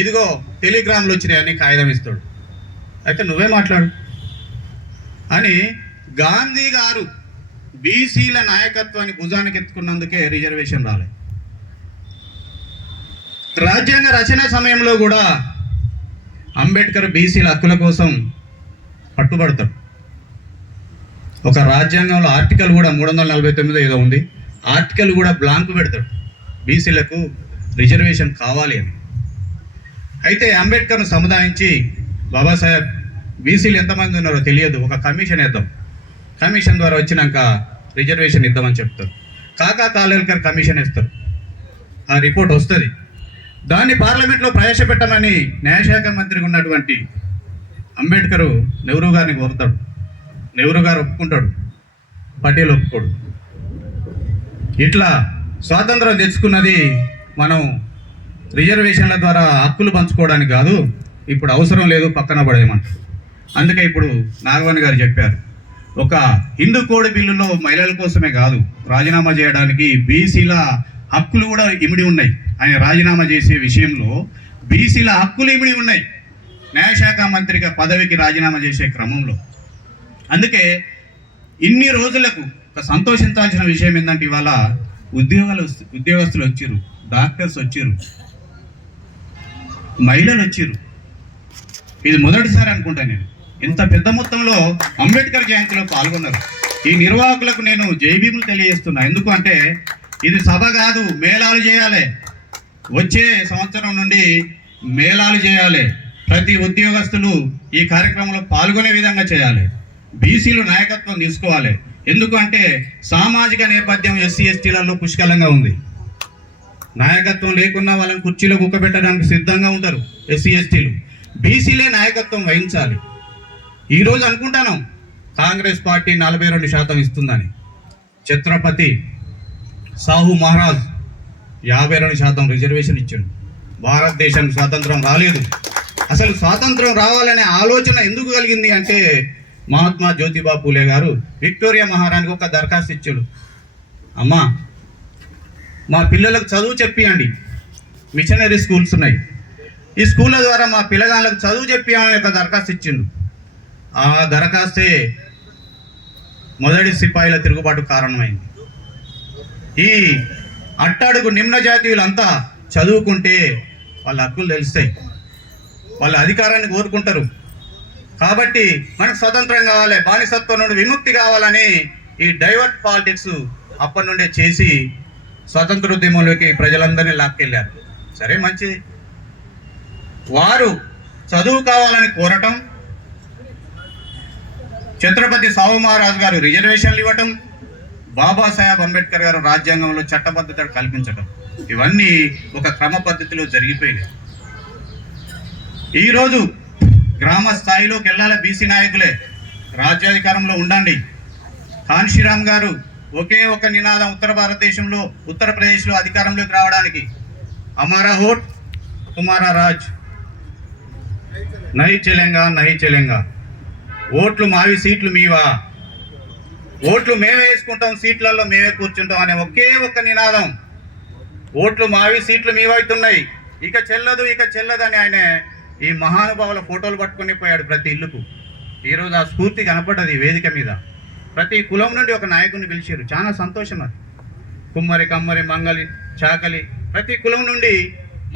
ఇదిగో టెలిగ్రామ్లు వచ్చినాయని కాగితం ఇస్తాడు. అయితే నువ్వే మాట్లాడు అని గాంధీ గారు బీసీల నాయకత్వాన్ని భుజానికి ఎత్తుకున్నందుకే రిజర్వేషన్ రాలేదు. రాజ్యాంగ రచన సమయంలో కూడా అంబేద్కర్ బీసీల హక్కుల కోసం పట్టుబడతాడు. ఒక రాజ్యాంగంలో ఆర్టికల్ కూడా 349 ఏదో ఉంది, ఆర్టికల్ కూడా బ్లాంక్ పెడతాడు, బీసీలకు రిజర్వేషన్ కావాలి అని. అయితే అంబేద్కర్ను సముదాయించి బాబాసాహెబ్ బీసీలు ఎంతమంది ఉన్నారో తెలియదు, ఒక కమిషన్ వేద్దాం, కమిషన్ ద్వారా వచ్చినాక రిజర్వేషన్ ఇద్దామని చెప్తారు. కాకా కాలేల్కర్ కమిషన్ ఇస్తారు, ఆ రిపోర్ట్ వస్తుంది. దాన్ని పార్లమెంట్లో ప్రవేశపెట్టమని న్యాయశాఖ మంత్రిగా ఉన్నటువంటి అంబేద్కర్ నెహ్రూ గారిని కోరుతాడు. నెహ్రూ గారు ఒప్పుకుంటాడు, పటేల్ ఒప్పుకోడు. ఇట్లా స్వాతంత్రం తెచ్చుకున్నది మనం రిజర్వేషన్ల ద్వారా హక్కులు పంచుకోవడానికి కాదు, ఇప్పుడు అవసరం లేదు, పక్కన పడేయమంటారు. అందుకే ఇప్పుడు నాగవన్ గారు చెప్పారు, ఒక హిందూ కోడ్ బిల్లులో మహిళల కోసమే కాదు, రాజీనామా చేయడానికి బీసీల హక్కులు కూడా ఇమిడి ఉన్నాయి. ఆయన రాజీనామా చేసే విషయంలో బీసీల హక్కులు ఇమిడి ఉన్నాయి న్యాయశాఖ మంత్రిగా పదవికి రాజీనామా చేసే క్రమంలో. అందుకే ఇన్ని రోజులకు ఒక సంతోషించాల్సిన విషయం ఏంటంటే ఇవాళ ఉద్యోగస్తులు వచ్చిర్రు, డాక్టర్స్ వచ్చిర్రు, మహిళలు వచ్చిర్రు. ఇది మొదటిసారి అనుకుంటా నేను ఇంత పెద్ద మొత్తంలో అంబేద్కర్ జయంతిలో పాల్గొన్నారు. ఈ నిర్వాహకులకు నేను జైభీములు తెలియజేస్తున్నా. ఎందుకు అంటే ఇది సభ కాదు, మేళాలు చేయాలి. వచ్చే సంవత్సరం నుండి మేళాలు చేయాలి. ప్రతి ఉద్యోగస్తులు ఈ కార్యక్రమంలో పాల్గొనే విధంగా చేయాలి. బీసీలు నాయకత్వం తీసుకోవాలి. ఎందుకంటే సామాజిక నేపథ్యం ఎస్సీ ఎస్టీలలో పుష్కలంగా ఉంది. నాయకత్వం లేకున్నా వాళ్ళని కుర్చీలో కుక్కబెట్టడానికి సిద్ధంగా ఉంటారు ఎస్సీ ఎస్టీలు. బీసీలే నాయకత్వం వహించాలి. ఈరోజు అనుకుంటాను కాంగ్రెస్ పార్టీ 42% ఇస్తుందని. ఛత్రపతి సాహు మహారాజ్ 52% రిజర్వేషన్ ఇచ్చాడు. భారతదేశానికి స్వాతంత్రం రాలేదు. అసలు స్వాతంత్రం రావాలనే ఆలోచన ఎందుకు కలిగింది అంటే మహాత్మా జ్యోతిబా పూలే గారు విక్టోరియా మహారాణికి ఒక దరఖాస్తు ఇచ్చాడు. అమ్మా, మా పిల్లలకు చదువు చెప్పియండి, మిషనరీ స్కూల్స్ ఉన్నాయి, ఈ స్కూళ్ళ ద్వారా మా పిల్లగాళ్ళకు చదువు చెప్పియని ఒక దరఖాస్తు ఇచ్చిండు. ఆ దరఖాస్తే మొదటి సిపాయిల తిరుగుబాటు కారణమైంది. ఈ అట్టడుగు నిమ్న జాతీయులంతా చదువుకుంటే వాళ్ళ హక్కులు తెలుస్తాయి, వాళ్ళ అధికారాన్ని కోరుకుంటారు. కాబట్టి మనకు స్వతంత్రం కావాలి, బానిసత్వం నుండి విముక్తి కావాలని ఈ డైవర్ట్ పాలిటిక్స్ అప్పటి నుండే చేసి స్వతంత్రోద్యమంలోకి ప్రజలందరినీ లాక్కెళ్ళారు. సరే, మంచిది. వారు చదువు కావాలని కోరటం, ఛత్రపతి సాహు మహారాజ్ గారు రిజర్వేషన్లు ఇవ్వటం, బాబాసాహెబ్ అంబేద్కర్ గారు రాజ్యాంగంలో చట్టబద్ధత కల్పించడం, ఇవన్నీ ఒక క్రమ పద్ధతిలో జరిగిపోయినాయి. ఈరోజు గ్రామ స్థాయిలోకి వెళ్ళాలి బీసీ నాయకులే, రాజ్యాధికారంలో ఉండండి. కాన్షీరామ్ గారు ఒకే ఒక నినాదం ఉత్తర భారతదేశంలో ఉత్తరప్రదేశ్లో అధికారంలోకి రావడానికి, హమారా హోట్ తుమారా రాజ్, నహీ చలేంగా నహీ చలేంగా. ఓట్లు మావి, సీట్లు మీవా, ఓట్లు మేమే వేసుకుంటాం, సీట్లలో మేమే కూర్చుంటాం అనే ఒకే ఒక్క నినాదం. ఓట్లు మావి, సీట్లు మీవైతున్నాయి, ఇక చెల్లదు ఇక చెల్లదని ఆయన ఈ మహానుభావుల ఫోటోలు పట్టుకుని పోయాడు ప్రతి ఇల్లుకు. ఈరోజు ఆ స్ఫూర్తి కనపడ్డది వేదిక మీద. ప్రతి కులం నుండి ఒక నాయకుడిని పిలిచారు, చాలా సంతోషం. అది కుమ్మరి, కమ్మరి, మంగలి, చాకలి ప్రతి కులం నుండి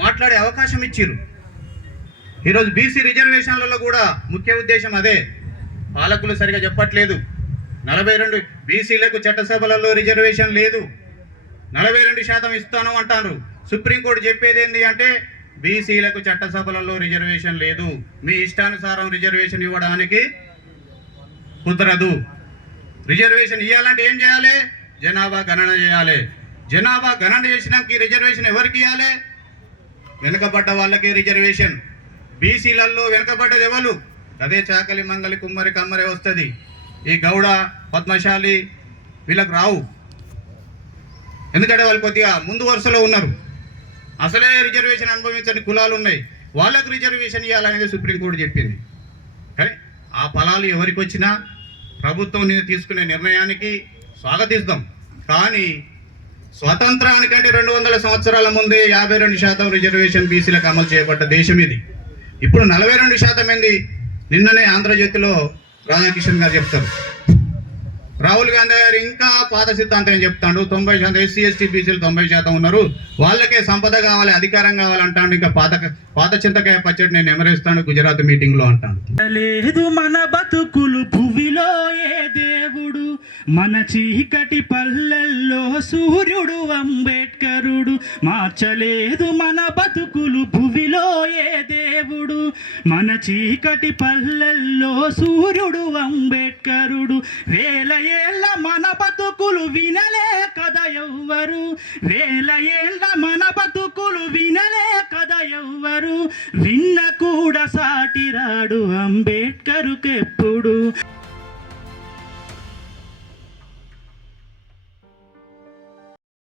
మాట్లాడే అవకాశం ఇచ్చారు. ఈరోజు బీసీ రిజర్వేషన్లలో కూడా ముఖ్య ఉద్దేశం అదే. పాలకులు సరిగా చెప్పట్లేదు. 42 బీసీలకు చట్టసభలలో రిజర్వేషన్ లేదు, 42% ఇస్తాను అంటారు. సుప్రీంకోర్టు చెప్పేది ఏంటి అంటే బీసీలకు చట్టసభలలో రిజర్వేషన్ లేదు, మీ ఇష్టానుసారం రిజర్వేషన్ ఇవ్వడానికి కుదరదు. రిజర్వేషన్ ఇవ్వాలంటే ఏం చేయాలి? జనాభా గణన చేయాలి. జనాభా గణన చేసినాక ఈ రిజర్వేషన్ ఎవరికి ఇవ్వాలి? వెనుకబడ్డ వాళ్ళకి రిజర్వేషన్. బీసీలలో వెనుకబడ్డది ఎవరు? అదే చాకలి, మంగలి, కుమ్మరి, కమ్మరి వస్తుంది. ఈ గౌడ, పద్మశాలి వీళ్ళకి రావు. ఎందుకంటే వాళ్ళు కొద్దిగా ముందు వరుసలో ఉన్నారు. అసలే రిజర్వేషన్ అనుభవించని కులాలు ఉన్నాయి, వాళ్ళకు రిజర్వేషన్ ఇవ్వాలనేది సుప్రీంకోర్టు చెప్పింది. కానీ ఆ ఫలాలు ఎవరికి వచ్చినా ప్రభుత్వం తీసుకునే నిర్ణయానికి స్వాగతిస్తాం. కానీ స్వతంత్రానికంటే 200 సంవత్సరాల ముందే 52% రిజర్వేషన్ బీసీలకు అమలు చేయబడ్డ దేశం ఇది. ఇప్పుడు 42% ఏంది? నిన్ననే ఆంధ్రజ్యోతిలో రాధాకిషన్ గారు చెప్తారు, రాహుల్ గాంధీ గారు ఇంకా పాత సిద్ధాంతం ఏం చెప్తాడు, 90% ఎస్సీ ఎస్టీ బీసీలు 90% ఉన్నారు, వాళ్ళకే సంపద కావాలి, అధికారం కావాలంటాడు. ఇంకా పాత చింతకాయ పచ్చడి నేను ఎమరేస్తాను గుజరాత్ మీటింగ్ లో అంటాడు. లేదు మన బతుకులు భువిలో ఏ దేవుడు, మన చీకటి పల్లెల్లో సూర్యుడు అంబేడ్కరుడు. మార్చలేదు మన బతుకులు భువిలో ఏ దేవుడు, మన చీకటి పల్లెల్లో సూర్యుడు అంబేడ్కరుడు. వేల ఏళ్ళ మన బతుకులు వినలే కదా ఎవ్వరు, వేల ఏళ్ళ మన బతుకులు వినలే కదా ఎవ్వరు. విన్న కూడా సాటిరాడు అంబేడ్కరుకెప్పుడు.